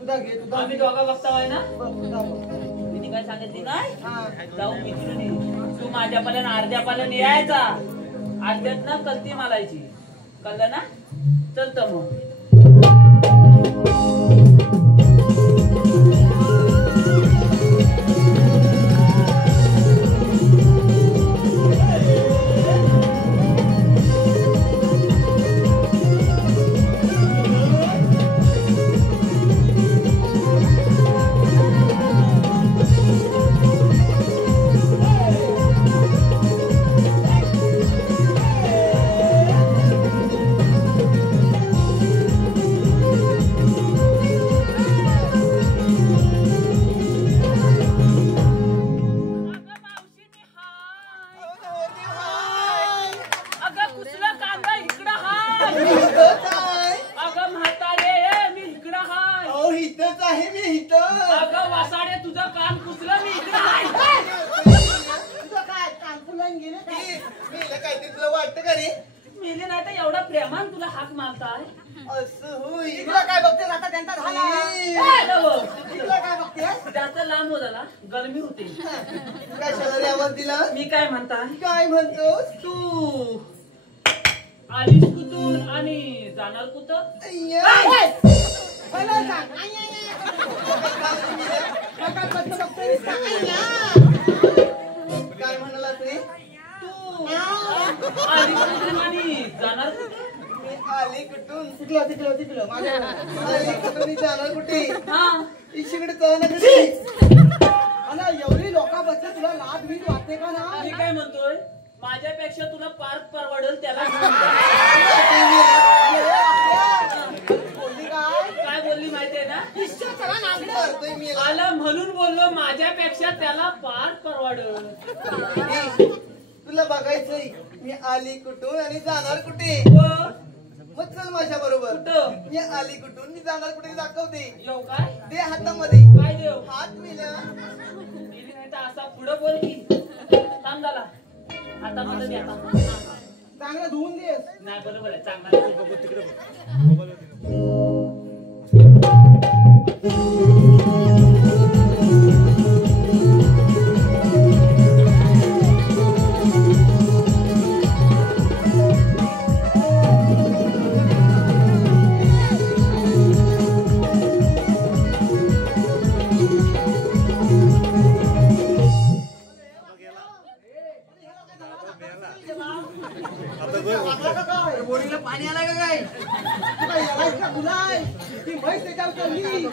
तुझा घे तुझा आम्ही दोघा बघताय ना बघ, तुझा बघ. मी काय सांगितली नाही हा जाऊ विचारून ये. तू माझ्या पाल्यानं अर्ध्या पाल्यानं यायचा अर्ध्यात ना कलती मालायची कळलं ना चलतं मग अगं कुठला कांदा इकडं हाय इथंच आहे अगं म्हातारे मी इकडं हाय अहो इथंच आहे मी इथं अगं वासाडे तुझं कान कुचलं मी इकडं हाय तुझं काय कान फुलान गेले काय मेलं काहीतरी तुला वाटतं का रे मेले नाही तर एवढा प्रेमान तुला हाक मारताय असं होई इकडं काय बघते आता त्यांचा झाला इकडं काय बघते जास्त लांब हो झाला गरमी होते कशाला रे आवाज दिला मी काय म्हणताय काय म्हणतोस तू आलीस कुठून आणि जाणार कुठं मला सांग काय म्हणालास रे तू आलीस कुठून आणि जाणार कुठं मी आली कुठून तिकलं माझ्या आली कुठून मी जाणार कुठे हा इकडे जाणार कुठे आणि एवढी लोकांबद्दल तुला लाभ मी वाटते का ना मी काय म्हणतोय माझ्यापेक्षा तुला पार्क परवडेल त्याला बोलली काय काय बोलली माहितीये ना करतोय मी याला. आलं म्हणून बोललो माझ्यापेक्षा त्याला पार्क परवडेल ए, तुला बघायचंय मी आली कुठून आणि जाणार कुठे हो. मग चल माझ्या बरोबर कुठं मी आली कुठून मी जाणार कुठे दाखवते येऊ काय दे हातामध्ये काय देऊ हात मिला गेली नाही तर असा पुढं बोल की थांब झाला आता मध्ये द्या चांगला धुवून देस. नाही बरोबर आहे चांगला बघू तिकडे बोरीला पाणी आलं का काय? गुलाय ती म्हैस त्याच्यावर चढली.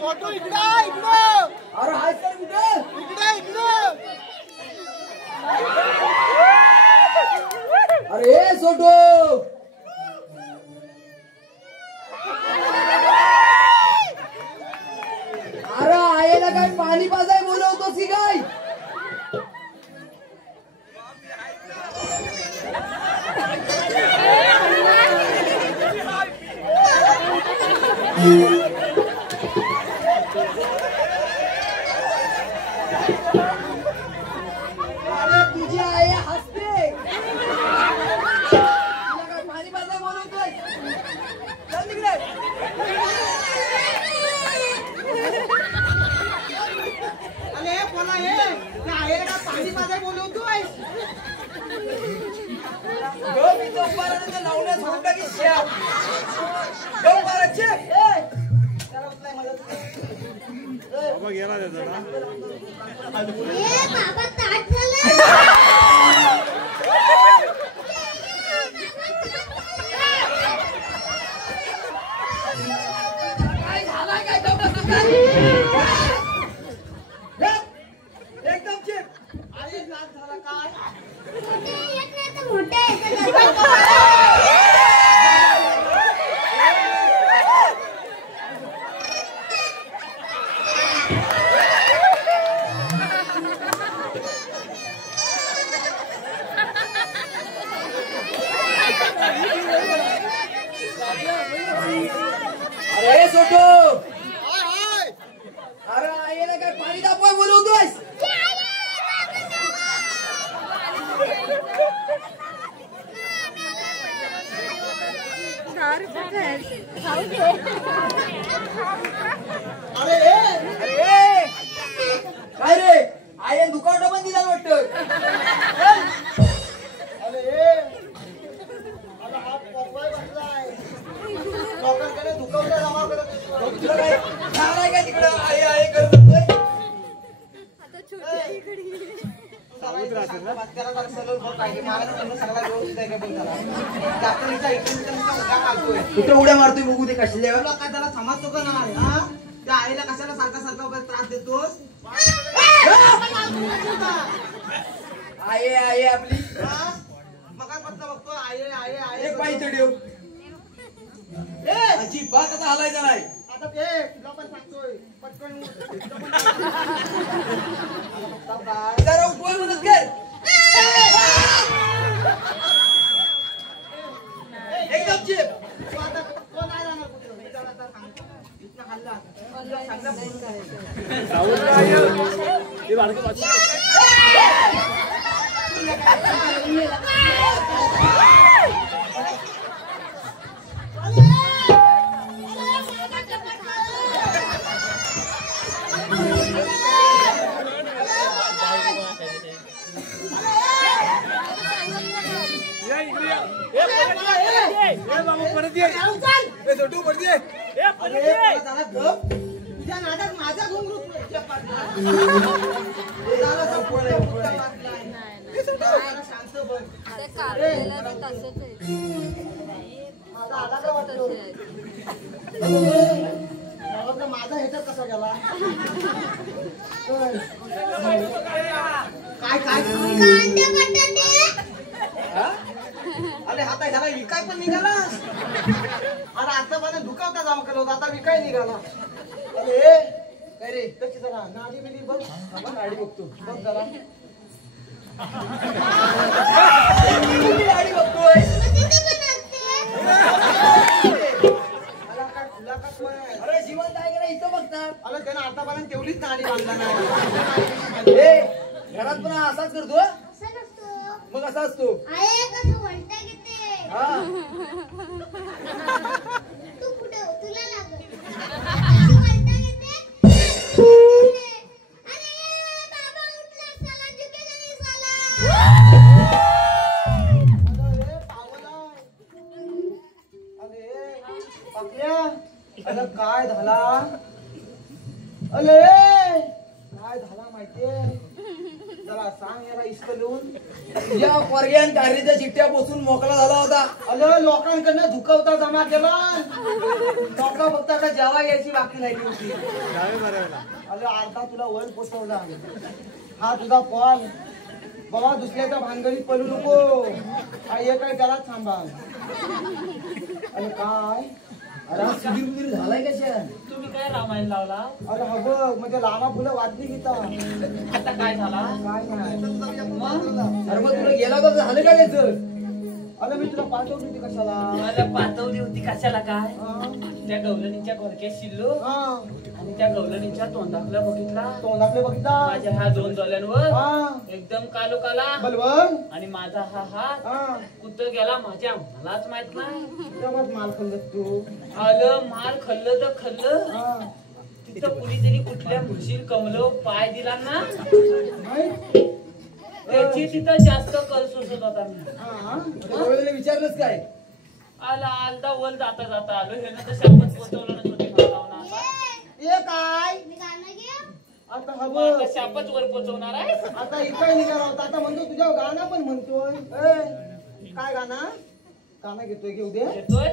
छोटू इकडं. अरे हाय सर कुठे? इकडं. अरे सोटो अरे आईला काय पाणी पाजाय बोलवतोस की काय? अरे तुझी आई हसते. तुला काय पाणी पाजाय बोलवतोय? चल तिकडे. अरे कोणा हे आईला का पाणी पाजाय बोलवतोय. लावण्यात सोडून टाकी श्याम. बाबा ताट झालं. काय झाला काय एकदम चिप. आई नाच झाला काय. मोठे येत नाही तर मोठे येतात. अरे सोटो अरे आईला काय पाणी तापवाय बोलवतोय? काय रे आई दुकावटा पण दिला वाटतं. लोकांकडे दुखवता जमा करत. तुला काय झालाय काय तिकडं आई आई करत होतोय? कुठं उड्या मारतोय बघू ते कशाला? काय त्याला समजतो का नाही हा? त्या आईला कशाला सारखा त्रास देतोस. आई आई आपली मग काय पत्ता बघतो आई एक पायी चढव. अजिबात आता हलायचं नाही. आता ते तुला पण सांगतोय पटकन जरा उठवाय मदत कर. एकदम चिप. तू आता कोण आहे जाणार कुठं मी त्याला आता सांगतो. इथनं हल्ला चांगला बोलून तुझ्या नाटक माझा घुंगरू शांत बन. त्या काढलेला बी तसंच आहे. माझा आला का वाटतो? तसे आहे. गावातला माझा ह्याच्यात कसा गेला? काय काय कांदे बटाटे हा? अरे आता ह्याला विकाय पण निघाला. अरे आता मला दुखावता जावा केला होता, आता विकाय निघाला. अरे काय रे कशी जरा नाडी बिडी बघ. नाडी बघतो बघ जरा. नाडी बघतोय. मला काय तुला का कोण आहे? अरे जिवंत आहे का नाही इथं बघतात. अरे त्यानं आतापर्यंत तेवढीच नाडी बांधला नाही. ए, घरात पुन्हा असाच करतो हं? असं नसतो. मग असा असतो. आहे कसं वळता घेते. हा तू कुठे तुला लागल. असं वळता घेते. अरे बाबा उठला साला झुकेला नाही साला. अरे पावला. अरे पाकल्या. अरे काय झाला? अरे काय झाला माहितीये? जरा सांग याला इश्क लिहून. तुझ्या पोरग्यान गाडीच्या चिठ्ठ्या पोचून मोकळा झाला होता. अरे लोकांकडनं धुकवता जमा केला. लोक फक्त आता जेवा यायची बाकी राहिली होती. अरे अर्धा तुला वर पोचवला. हा तुझा कॉल. बाबा दुसऱ्याच्या भानगडीत पडू नको. हा एक काय त्याला सांभाळ. अरे काय? अरे सुधीर बुधीर झालाय कशा? तुम्ही काय रामायण लावला? अरे हा बघ म्हणजे लावा फुलं वाजली गीता. आता काय झाला? काय नाही. अरे मग तुला गेला तर झालं काय त्याचं? अरे मी तुला पाठवली होती कशाला? मला पाठवली होती कशाला काय? हा? त्या गवलणीच्या घोरक्यात शिरलो हा. आणि त्या गवलणीच्या तोंडाकडे बघितला. तोंडाकडे बघितला. माझ्या ह्या दोन डोळ्यांवर हा. एकदम कालो काला बलवन. आणि माझा हा हात हा. कुठं गेला माझ्या मलाच माहित नाही. तेव्हाच माल खाल्लं तू. आलं माल खाल्लं तर खाल्लं. हा. तिथं कुणीतरी कुठल्या म्हशील कमलो पाय दिला ना नाही? त्याची तिथं जास्त कल सुचत होता मी. हा. गवळीला विचारलंच काय? आला आलदा वल जाता जाता आलो हे ना तर शापच पोचवलं ना छोटी भावना आता. ये काय? मी गाणं घे. आता हा मग बघ. आता शापच वर पोचवणार आहे. आता इकडे निघाला होता. आता म्हणतो तुझ्या गाणं पण म्हणतोय. ए, काय गाणं? गाणं घेतोय घेऊ दे. येतोय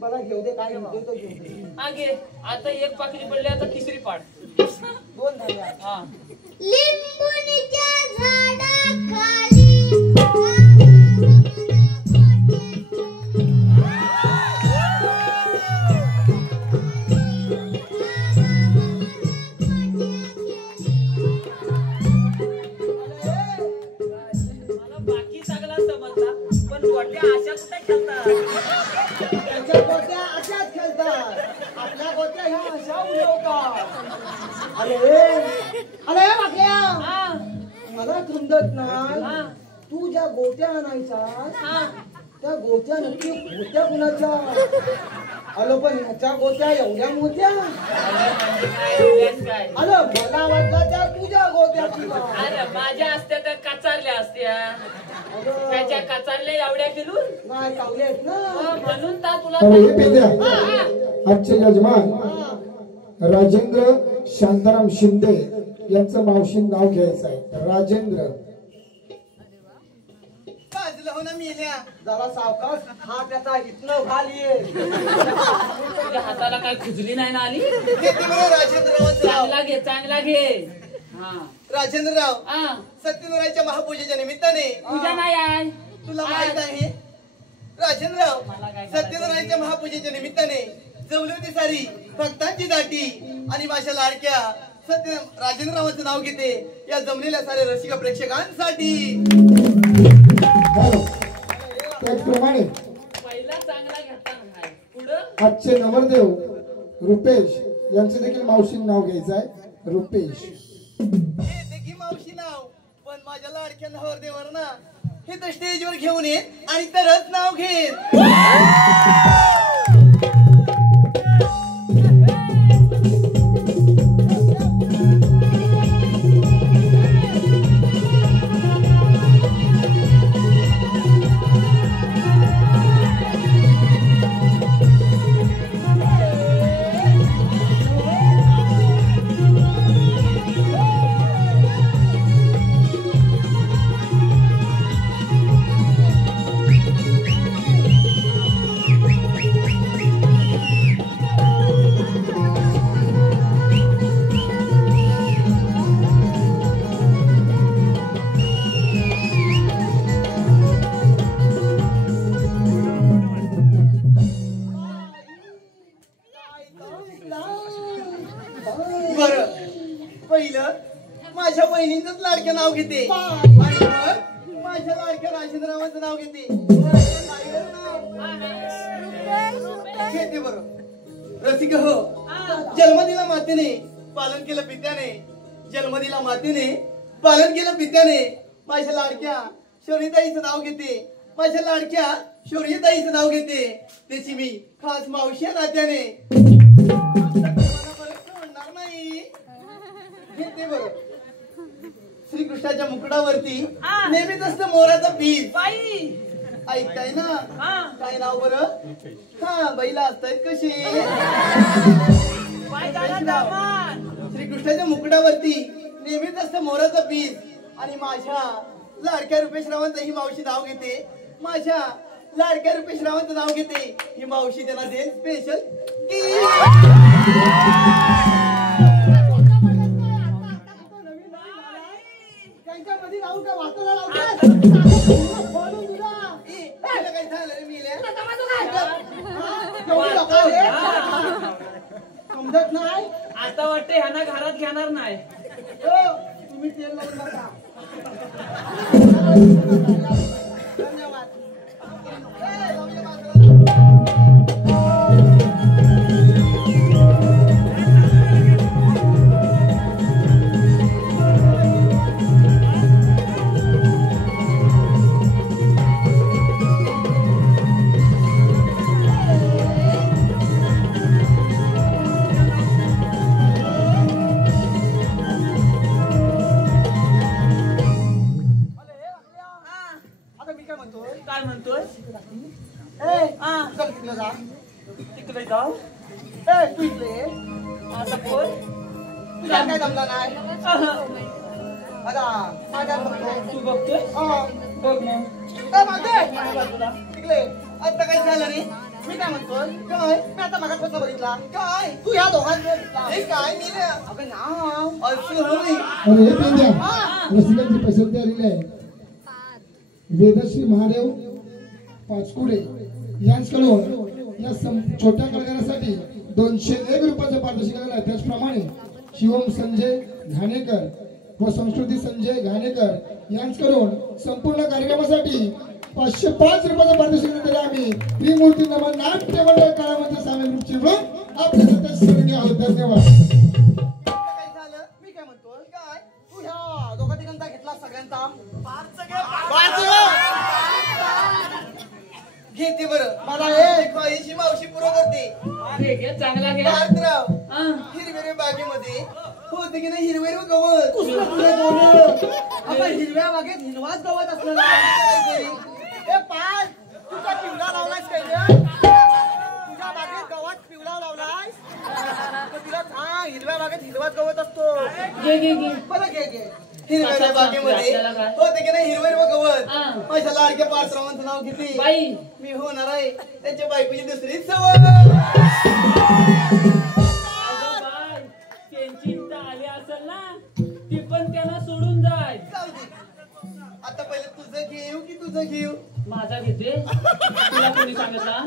बघा घेऊ दे. काय म्हणतोय तो घेऊ दे. आगे आता एक पाकळी पडली आता तिसरी पाठ. दोन झाले आता. हा लिंबुनीच्या झाडाखाली मला बाकी सगळा समजला पण गोट्या अशा कुठे खेळतात? त्यांच्या गोट्या अशाच खेळतात. आपल्या गोट्या ह्या अशा उडवतात. अरे अरे वागल्या. हा मला समजत नाही. हा तू ज्या गोट्या आणायचा हा त्या गोट्या नक्की होत्या कुणाच्या? अलो पण ह्याच्या गोट्या एवढ्या मोठ्या. म्हणजे काय उद्याच काय? अरे मला वाटलं त्या तुझ्या गोट्याची बा. अरे माझ्या असत्या तर कचारल्या असत्या. अगं, त्याच्या कचारल्या एवढ्या किलो नाही कावले आहेत ना. म्हणून तर तुला अरे हे पेद्या. हा. आजचे यजमान हा. राजेंद्र शांताराम शिंदे यांचं मावशी नाव घ्यायचं आहे. राजेंद्र. काजलं हो ना मेल्या. जरा सावकाश. हा त्याचा इथनं घाल ये. तुझ्या हाताला काय खुजली नाही ना आली? राजेंद्रराव चांगला घे चांगला घे. हा राजेंद्रराव हा सत्यनारायणच्या महापूजेच्या निमित्ताने तुझ्या नाही आहे. तुला माहित आहे राजेंद्रराव मला काय सत्यनारायणच्या महापूजेच्या निमित्ताने जमली होती सारी भक्तांची दाटी आणि माझ्या लाडक्या सत्य राजेंद्ररावांचं नाव घेते या जमलेल्या साऱ्या रसिक प्रेक्षकांसाठी. त्याचप्रमाणे पहिला चांगला घेतला नाही पुढं आजचे नवरदेव रुपेश यांचं देखील मावशी नाव घ्यायचं आहे. रुपेश. हे देखी मावशी नाव पण माझ्या लाडक्या नवरदेवांना ना हे तर स्टेजवर घेऊन ये आणि तरच नाव घेत. माऊशींचंच लाडक्या नाव घेते आणि मग माझ्या लाडक्या राजेंद्ररावांचं नाव घेते. घेते बरोबर. रसिक हो, जन्म दिला मातेने, पालन केलं पित्याने. जन्म दिला मातेने, पालन केलं पित्याने. माझ्या लाडक्या शौर्यताईचं नाव घेते. माझ्या लाडक्या शौर्यताईचं नाव घेते. त्याची मी खास मावशी या नात्याने म्हणणार नाही. घेते बरोबर. श्रीकृष्णाच्या मुकुटावरती नेहमीच असतं मोराचा पीस. ऐकताय ना? काय नाव बरं? हा, बैला असतायत कशी. श्रीकृष्णाच्या मुकुटावरती नेहमीच असतं मोराचा पीस. आणि माझ्या लाडक्या रुपेशरावांचं ही मावशी नाव घेते. माझ्या लाडक्या रुपेशरावांचं नाव घेते. ही मावशी त्यांना देईल स्पेशल. त्यांच्यामध्ये राहून काय वाचायला काय झालं रे मेल्या? समजत नाही. आता वाटते ह्यांना घरात घेणार नाही. तुम्ही तेल लावून बघा. धन्यवाद. काय म्हणतोय? तिकडे जा. तिकडे जाऊ. तू इकडे आता बोल. तुला काय जमला नाही. आता माझ्या तू बघतोय? बघ मग. तिकडे आता काय झालं रे? मी काय म्हणतोय? काय मी आता मागापासून बघितला. काय तू ह्या दोघांचं हे काय मेल्या? अगं नाव असं होय. अरे हे पेंड्या रसिकांची पसंती आलेली आहे. वेदश्री महादेव पाचकुडे यांच्याकडून या छोट्या कलाकारासाठी 201 रुपयाचं पारितोषिक आलेलं आहे. त्याचप्रमाणे शिवम संजय घाणेकर व संस्कृती संजय घाणेकर यांच्याकडून संपूर्ण कार्यक्रमासाठी 505 रुपयाचं पारितोषिक दिलेलं आम्ही त्रिमूर्ती नमन नाट्य मंडळ कलामंत्र सामील ग्रुपचे मिळून आपल्या सत्य श्रेणी आहोत. धन्यवाद. काय झालं? मी काय म्हणतोय? काय तू ह्या दोघा तिघांचा घेतला सगळ्यांचा घेते बरं. मला हे बाईची मावशी पुरव करते. घे घे, चांगला घे. भारतराव हा. हिरवेरे बागेमध्ये होते की नाही हिरवेर गवत. आता हिरव्या बागेत हिरवाच गवत असलं नाही. ए पाल तुझा पिवळा लावलायस काय रे? तुझ्या बागेत गवत पिवळा लावलायस? तिला सांग हिरव्या बागेत हिरवाच गवत असतो. घे घे घे. बरं घे हिरवेर बागेमध्ये होते की नाही हिरवेर गवत. हा. माझ्या लाडक्या पारसरावांचं नाव घेते. बाई मी होणार आहे त्यांच्या बायकोची दुसरी सवय. अगं बाय, त्यांची इथं आली असेल ना, ती पण त्यांना सोडून जाय. जाऊ दे. आता पहिले तुझं घेऊ की तुझं घेऊ? माझा घेते. तुला कोणी सांगितला?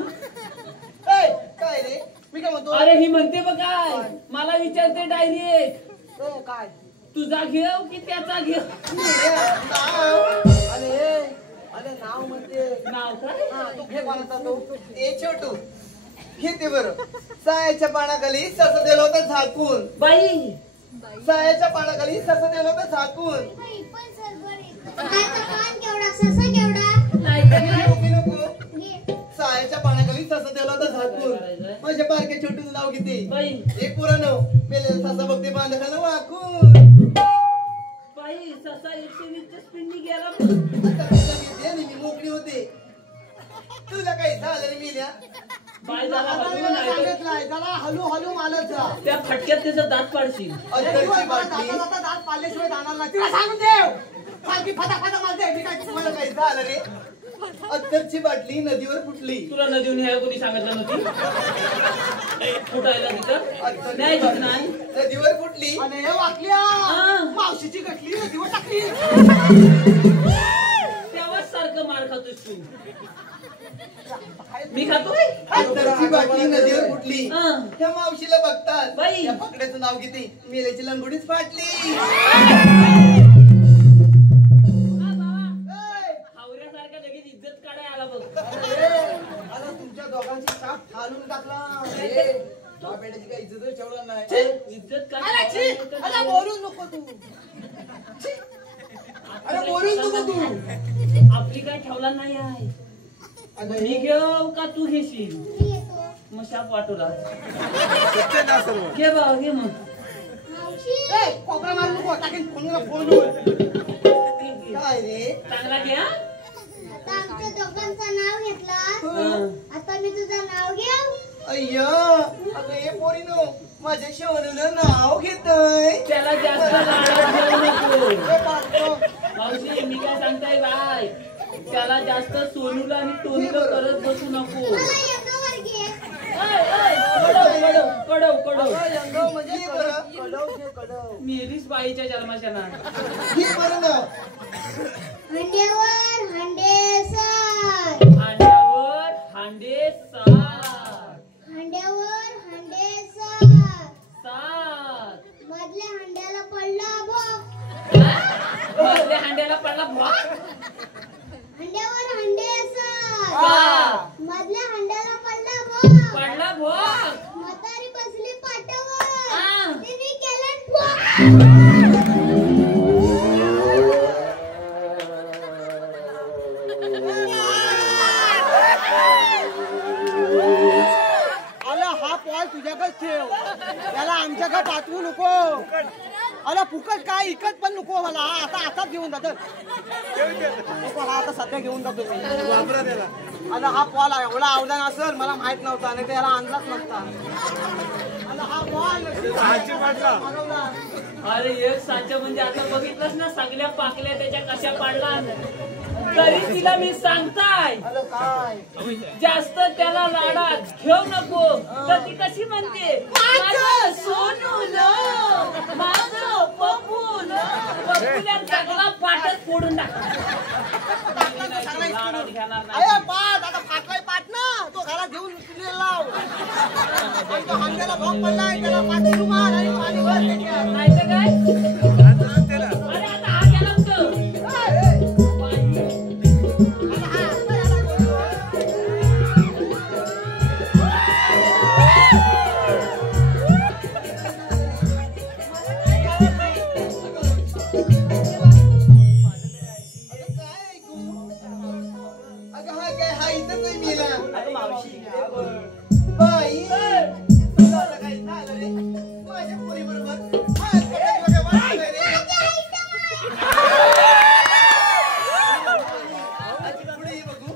ए, काय रे? मी काय म्हणतो? अरे ही म्हणते बघ काय, मला विचारते डायरेक्ट, काय तुझा घेऊ की त्याचा घेऊ? अरे नाव म्हणते. नाव काय? तू घे कोणाचा तो? ए छोटू घेते बरं. सायाच्या पानाखाली सस दिलं होतं झाकून. बाई सायाच्या पानाखाली सस दिलं होतं झाकून. कान केवढा ससा केवढा नको नको. सायाच्या पानाखाली सस दिलं होतं झाकून. माझ्या बारक्या छोटूचं नाव घेते. बाई एक पुराण पेले ससा बघते बांधखाला वाकून. बाई ससा 120च्या स्पीडनी गेला. आता तुला घेते आणि मी मोकळी होते. तुला काही झालं रे मेल्या? बाई जरा हलू नाही तर सांगितलंय त्याला हलू हलू मालत जा. त्या फटक्यात त्याचं दात पाडशील. अत्तरची बाटली. जाता दात पाडल्याशिवाय जाणार नाही. तिला सांगून देव सारखी फटा मारते. मी काय मला काही झालं रे? अत्तरची बाटली नदीवर फुटली. तुला नदीहून ह्या कोणी सांगितलं नव्हती फुटायला तिथं? नाही तिथं नाही. नदीवर फुटली. आणि हे वाटल्या मावशीची गटली नदीवर टाकली. तेव्हाच सारखं मार खातोस तू. मी खातोय. अत्तरची बाटली नदीवर फुटली. हा. त्या मावशीला बघतात बाई. त्या पकड्याचं नाव घेते. मेल्याची लंगोटीच फाटली. तुमच्या दोघांची छाप फालून टाकला. बाप बेटाची काही इज्जतच ठेवणार नाही. इज्जत काय अरे छी, अरे बोलूच नको तू. छी. अरे बोलूच नको तू. आपली काय ठेवला नाही आहे. अगं, मी घेऊ का तू घेशील? मी येतो. मग शाप वाटूला घे बा घे मग मावशी ए, कोपरा मारू नको. टाकीन फोनवर फोन. काय रे चांगला घे हा? आता आमच्या दोघांचं नाव घेतला. हं. आता मी तुझं नाव घेऊ. अय्या अगं हे पोरीनो माझ्या शवरीनं नाव घेतय. त्याला जास्त लाडात घेऊ नको. ए, पाहतो. मावशी मी काय सांगताय बाय त्याला जास्त सोनूला आणि टोनूला करत बसू नको. मला येतो वर्गीय. कडव कडव यंगो म्हणजे कडव घे, कडव. मेरीच बाईच्या जन्माशाना ही बरं ना हंड्यावर हंडेसर. अंड्यावर हांडे सात हंड्यावर हंडेसर. सात मधल्या हंड्याला पडला भोग. मधल्या हांड्याला पडला भाग हंड्यावर हंडेसर. मधल्या हंड्याला पडला भोग. पडला भाग म्हातारी बसली पाटावर. हा. तिने केलं भोग. अला हा पॉल तुझ्याकडे ठेव. त्याला आमच्याकडे पाठवू नको. अला फुकट काय इकत पण नको मला. हा आता आताच घेऊन जातो. नको, हा आता सध्या घेऊन जातो मी. वापरा त्याला. अला हा पॉल एवढा अवदान असेल मला माहित नव्हता. नाही तर याला आणलाच नसता. अला हा पॉल हरवला. अरे एक साच्या म्हणजे आता बघितलंस ना सगळ्या पाकल्या त्याच्या कशा पाडला तरी तिला मी सांगताय अला काय जास्त त्याला लाडात घेऊ नको तर ती कशी म्हणते माझं सोनूल माझं पप्पूल पप्पूला चांगला पाठच फोडून टाक लाडात घेणार नाही अरे पाठ आता फाटलाय पाठ ना. तो घरात घेऊन तुला लाव. आणि तो हांड्याला भोग पडलाय. त्याला पाठी रुमाल आणि पाणी भर त्याच्यात. नाही तर काय अरे आता हा गेला कुठं अगं हा काय हा इथंच नाही मेला. अगं मावशी बाई तुला आता काही झालं रे माझ्या पोरी बरोबर पुढे ये बघू.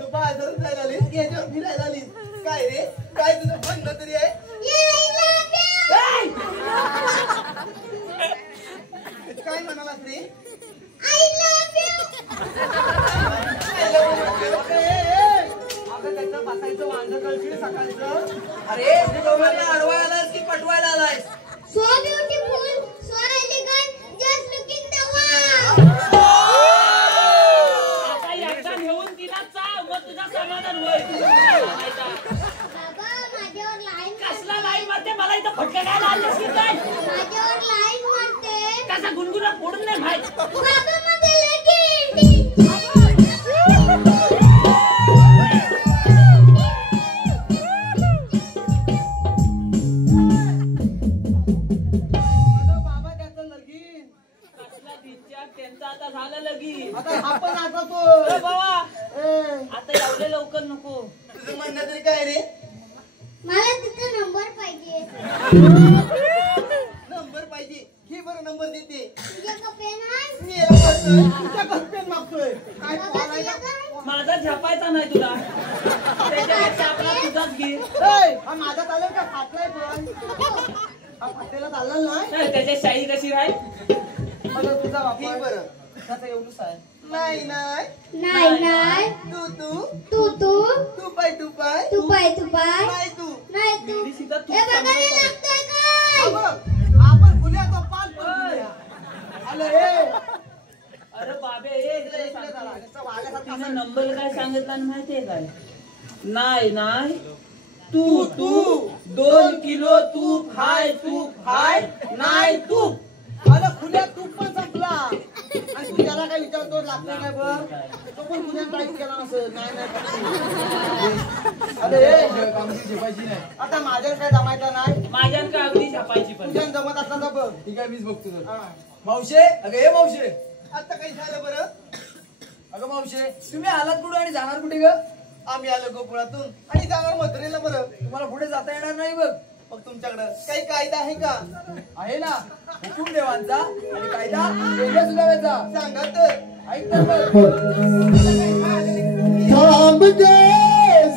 तू बाजारात जायला आलीस याच्यावर फिरायला आलीस. काय रे काय तुझं म्हणणं तरी आहे. काय म्हणालास रे अगं त्याचं बसायचं वांग करशील सकाळचं. अरे तू दोघांना अडवायला आलास की पटवायला आलास? So beautiful, so elegant, just looking the wow. आता एकदा घेऊन तिला चाव मग तुझा समाधान होईल बाबा माझ्यावर लाईन कसला लाईन मारते मला इथं फटका घ्यायला आलीस की काय माझ्यावर लाईन मारते. कसा गुणगुणा फोडून नाही माहित बाबा मध्ये लगेच बाबा त्याचं लगीन. कसला डिस्चार्ज त्यांचा आता झालं लगीन आता हा पण आता तो अरे बाबा ए, आता एवढे लवकर नको तुझं म्हणणं तरी काय रे. मला तिचा नंबर पाहिजे. नंबर पाहिजे घे बरं नंबर देते. तुझ्याकडे पेन आहे? मेला बसतोय. तुझ्या घरपेन मागतोय. काय बाबा पॉल आहे का? तुझ्याकडे? माझा झपायचा नाही तुला त्याच्यापेक्षा आपला तुझाच घे ए, हा माझा चालेल का? फाटलाय पॉल. हा फाटलेला चालला नाही. तर त्याच्या शाही कशी राहील मला तुझा घे वापर बरं. त्याचा एवढूच आहे. नाही नाही नाही नाही तू तू तू तू तू पाय तू पाय नाही तू नाही तू मेरी सीता तू हे बघायला लागतोय काय? आपण फुल्याचा पाल पण फुल्या. आलं हे. अरे बाबे इकडे झाला. त्याचा वाघासारखा तिने नंबर काय सांगितला आणि माहितीये काय नाही नाही तू तू 2 किलो तूप हाय नाही तूप अरे खुल्या तूप पण संपला. आणि तू त्याला काय विचारतो लागतोय काय बघ. तो पण खुल्या काहीच केला नसेल. नाही नाही आता माझ्या काय जमायचं नाही. माझ्यान का अगदी छापायची पण तुझ्या जमत असला तर बघ. ठीक आहे मीच बघतो तर. हा. मावशे अगं हे मावशे आता काही झालं बरं. अगं मावशे तुम्ही आलात कुठे आणि जाणार कुठे ग? आम्ही आलो गोकुळातून आणि जाणार मथुरेला. बरं तुम्हाला पुढे जाता येणार नाही बघ. मग तुमच्याकडं काही कायदा आहे का? आहे ना, हुकूम देवांचा आणि कायदा वेगळ्या सुधारायचा. सांगा तर ऐक तर बघ. थांब गे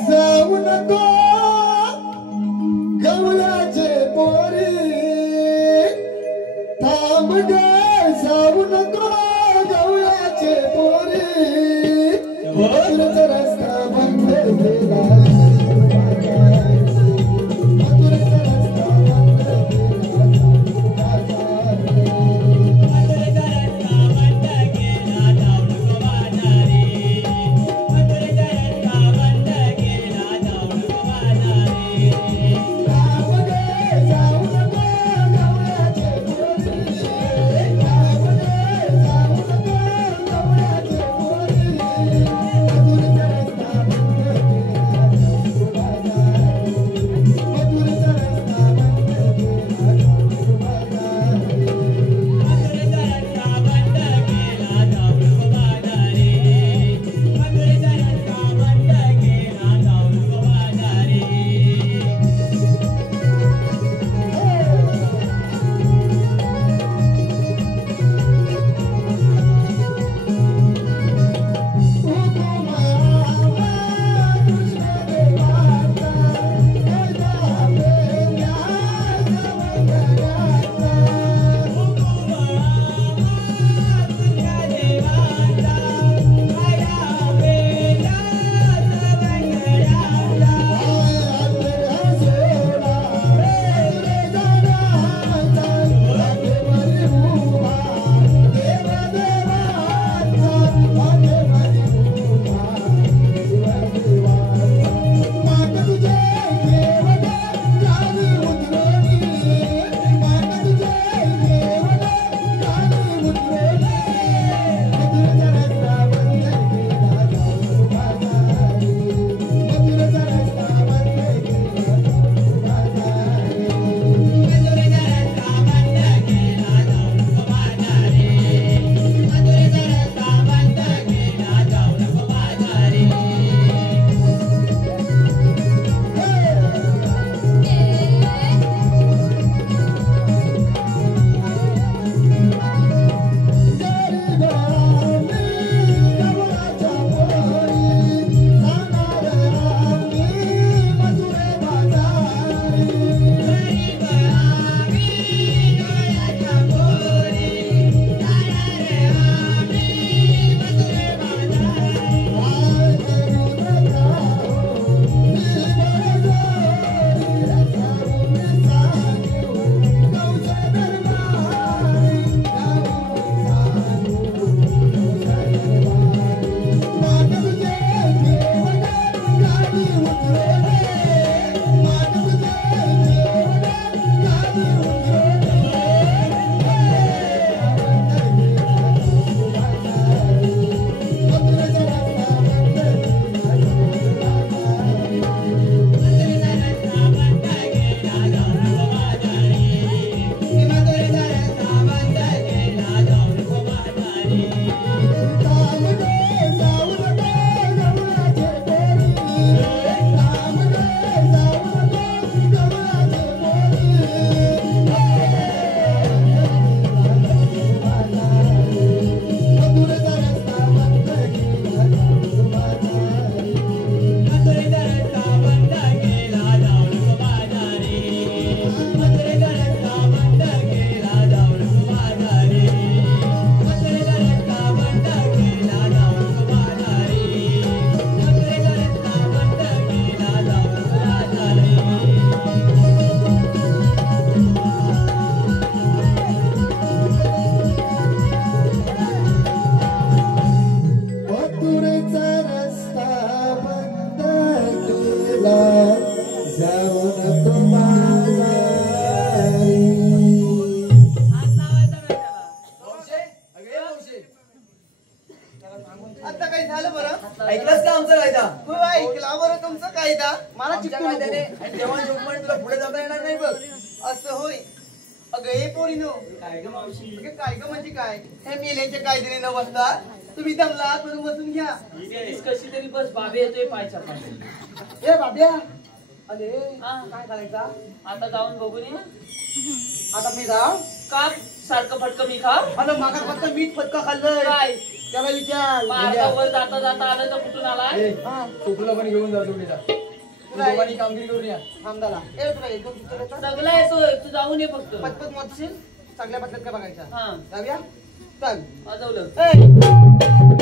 जाऊ नको गवळाचे पोरी, थांब गे जाऊ नको गवळाचे पोरी, मथुरेचा रस्ता बंद केला, मथुरेचा रस्ता बंद केला. का बरं तुमचा कायदा? मला आमच्या चिकटू कायद्याने नको. आणि जेवण जेवण तुला पुढे जाता येणार नाही बघ. असं होय. अगं हे पोरीनो, काय ग मावशी? अगं काय ग म्हणजे काय? हे मेल्यांच्या कायद्याने न बसता तुम्ही दमला म्हणून बसून घ्या. हीच कशी तरी बस बाबे येतोय पायच्या पाय. ए बाब्या अरे हा. काय करायचा आता जाऊन बघून ये. आता मी जा का सारखं फटकं मी खा? अरे मागा फक्त मीठ फटका खाल्लंय काय त्याला विचार मार्गा वर जाता जाता आलं तर कुठून आलाय? हा तुला पण घेऊन जा जोडीला. दोघांनी कामगिरी करून या. थांबदाला ए तुला एक दोन सुचवलं का? सगळं येतोय, तू जाऊन ये फक्त. पटपट मतशील चांगल्या पटल्यात का बघायचा हा जाऊया चल वाजवलं. ए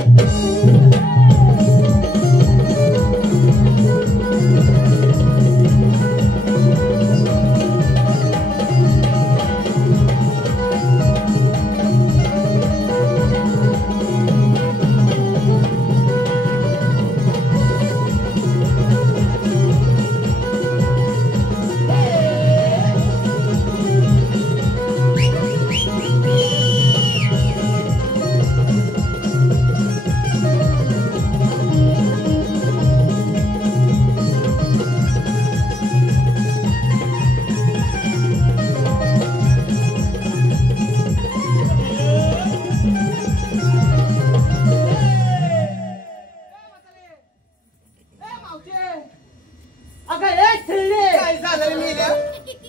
अगं ए खेळले काय झालं रे मेल्या?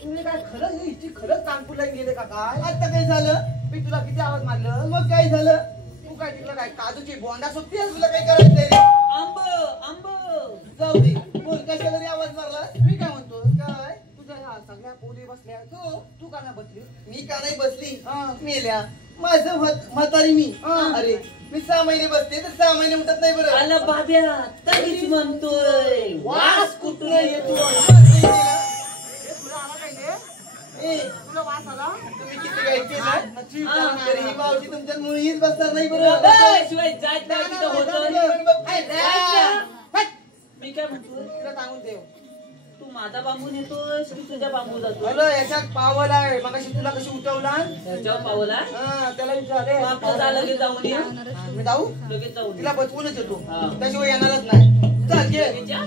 तुम्ही काय खरंच ही हिची खरंच कानपूर लाईन गेले का काय आता काय झालं? मी तुला किती आवाज मारलं मग काय झालं? तू काय तिकडं काय काजूची बोंडा सुटते तुला काय करायचंय रे? आंब आंब जाऊ दे. बोल, कशाला रे आवाज मारला? मी काय म्हणतो काय? तुझ्या ह्या सगळ्या पोरी बसल्या तू का नाही बसली मी का नाही बसली? हा. मेल्या माझं म्हातारी मी. हा. अरे मी 6 महिने बसते तर 6 महिने उठत नाही बरं. आला बाब्या तरीच म्हणतोय वास कुठून येतो? हे तुला आला काय रे ए, तुला वास आला तुम्ही किती काय केलं? नक्की हा, तरी ही मावशी तुमच्यात मुळीच बसणार नाही बरं. शिवाय जात नाही तिथं होतं. मी काय म्हणतोय, तुला सांगून ठेव तू माझा बांबून येतोस की तुझ्या बांबू जातो? अरे याच्यात पावल आहे मग तुला कशी उठवला त्याच्यावर पावला हा त्याला विचार आपलं झालं की जाऊन या. मी जाऊ लगेच जाऊन तिला या. बचवूनच येतो हा. त्याशिवाय येणारच नाही चल घे लगेच या.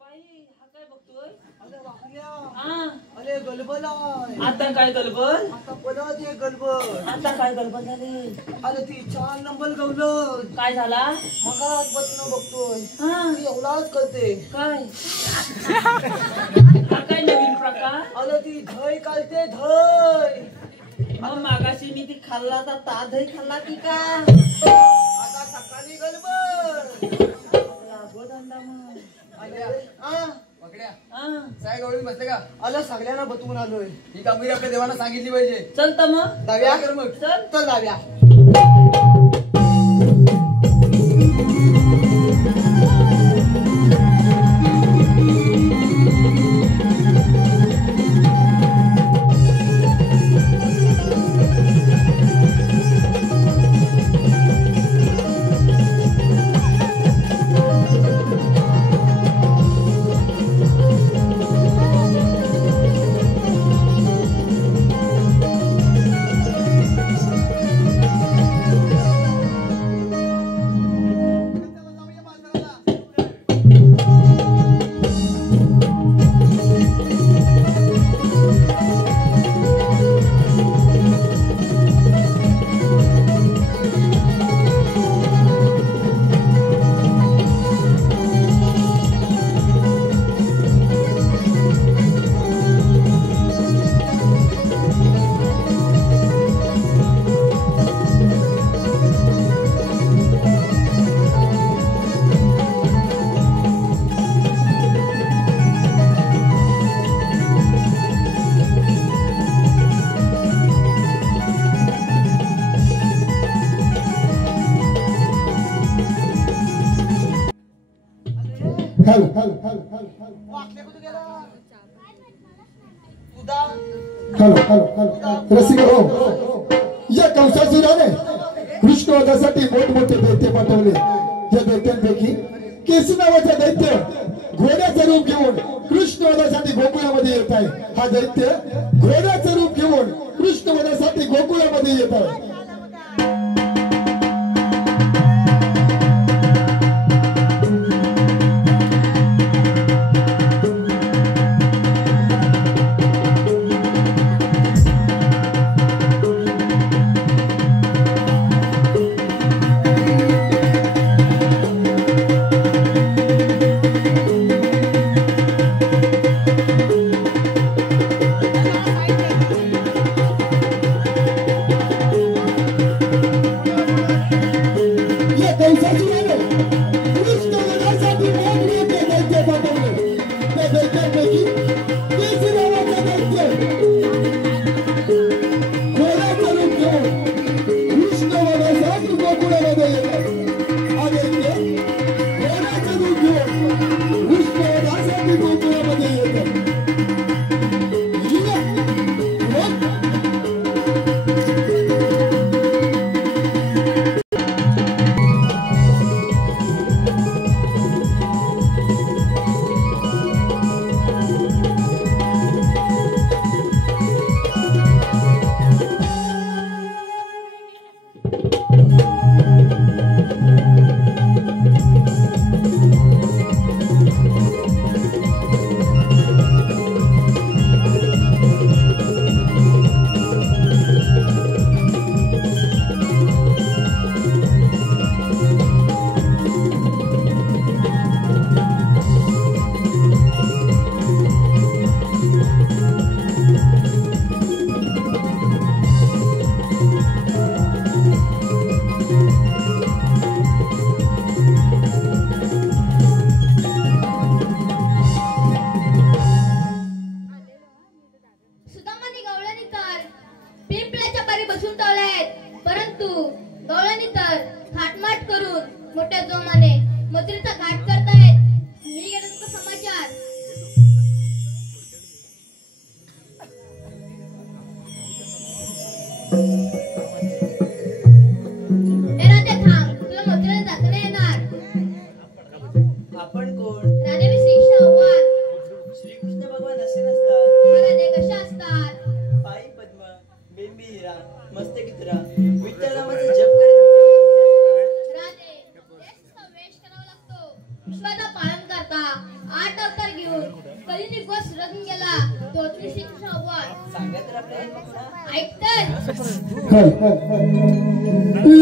बाई, हा काय बघतोय? अरे वाकल्या हा, अरे गलबल आहे आता काय गलबल? आता परत ये गलबल आता काय गलबल झाली? अरे ती 4 नंबर गवलं काय झाला? मगाच बसणं बघतोय हा, ती एवढाच करते काय हा काय नवीन प्रकार? अरे ती धय काढते धय मग मागाशी मी ती खाल्ला तर तादही खाल्ला की का? आता सकाळी गलबल लागो धंदा मग. हा पकड्या. हा, साय गवळीत बसले का? आलं सगळ्यांना बतवून आलोय ही कामगिरी आपल्या देवाला सांगितली पाहिजे. चल तर मग जाऊया कर मग. चल. चल जाऊया Thank हॅलो वाकले कुठे गेला तुझा हॅलो रसिक हो या कंसासुराने कृष्णवधासाठी मोठमोठे दैत्य पाठवले. या दैत्यांपैकी केसी नावाचा दैत्य घोड्याचं रूप घेऊन कृष्णवधासाठी गोकुळामध्ये येत आहे. हा दैत्य घोड्याचं रूप घेऊन कृष्णवधासाठी गोकुळामध्ये येत आहे.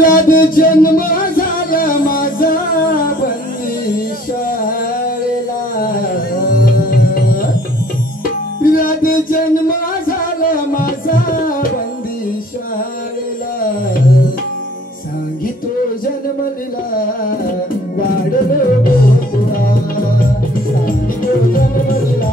याद जन्म झाला माझा बंदी शाळेला. याद जन्म झाला माझा बंदी शाळेला. सांगितो जन्मलीला वाढलो गोकुळा. सांगितो जन्मलीला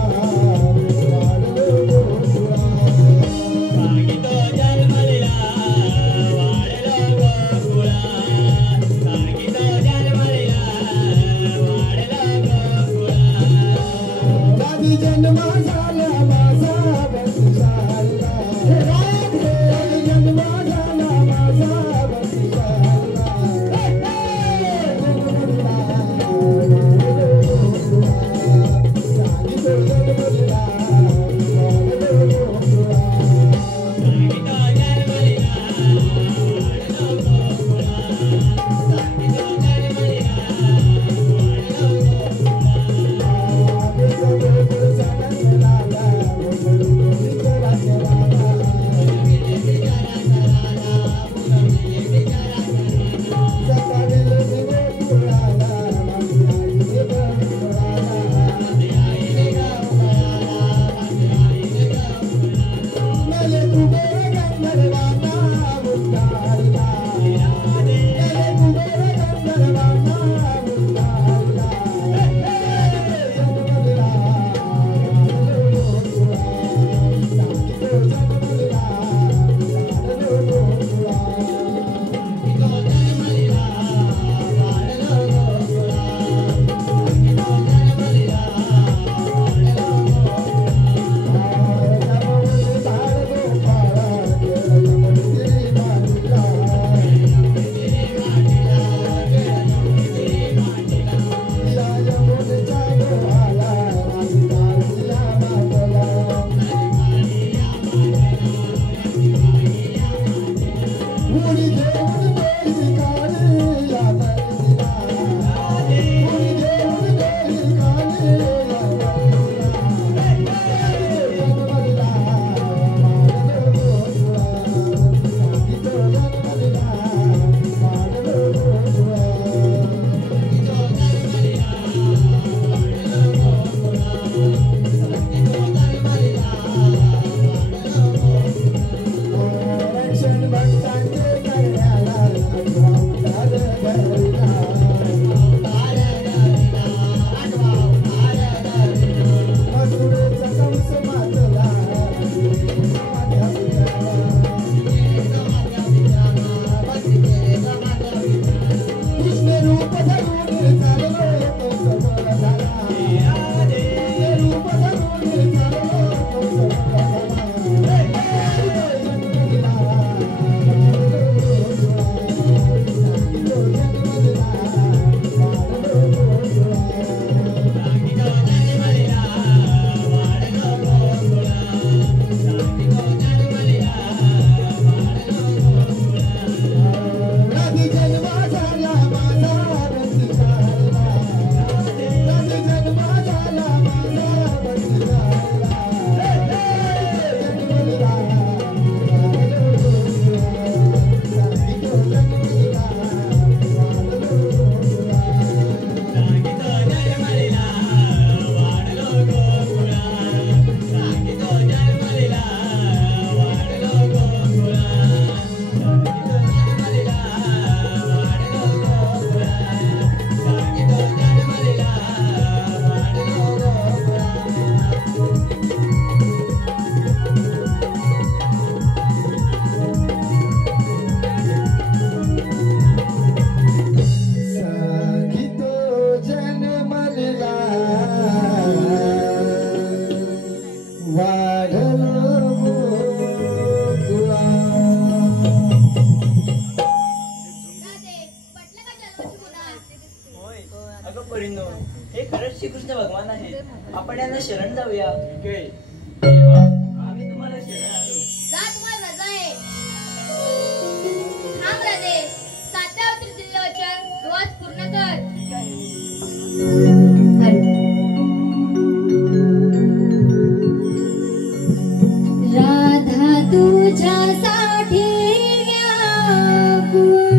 जन्म झाला माझा बंशाला. जन्म झाला माझा बंशाला. राधी जन्मा झाला माझा बंदी झाला, राधी जन्मा झाला माझा बंदी झाला, जन्मला सांगितो जन्मला सांगितो जन्मला वाढलो गोकुळा. होय अगं परिणो, हे खरंच श्रीकृष्ण भगवान आहे. आपण यांना शरण जाऊया. देवा, आम्ही तुम्हाला शरण आलो. जा, तुम्हाला रजा आहे. थांब राधे, 7व्या अवतार दिलेलं वचन तू आज पूर्ण कर. राधा तुझ्यासाठी व्याकुळ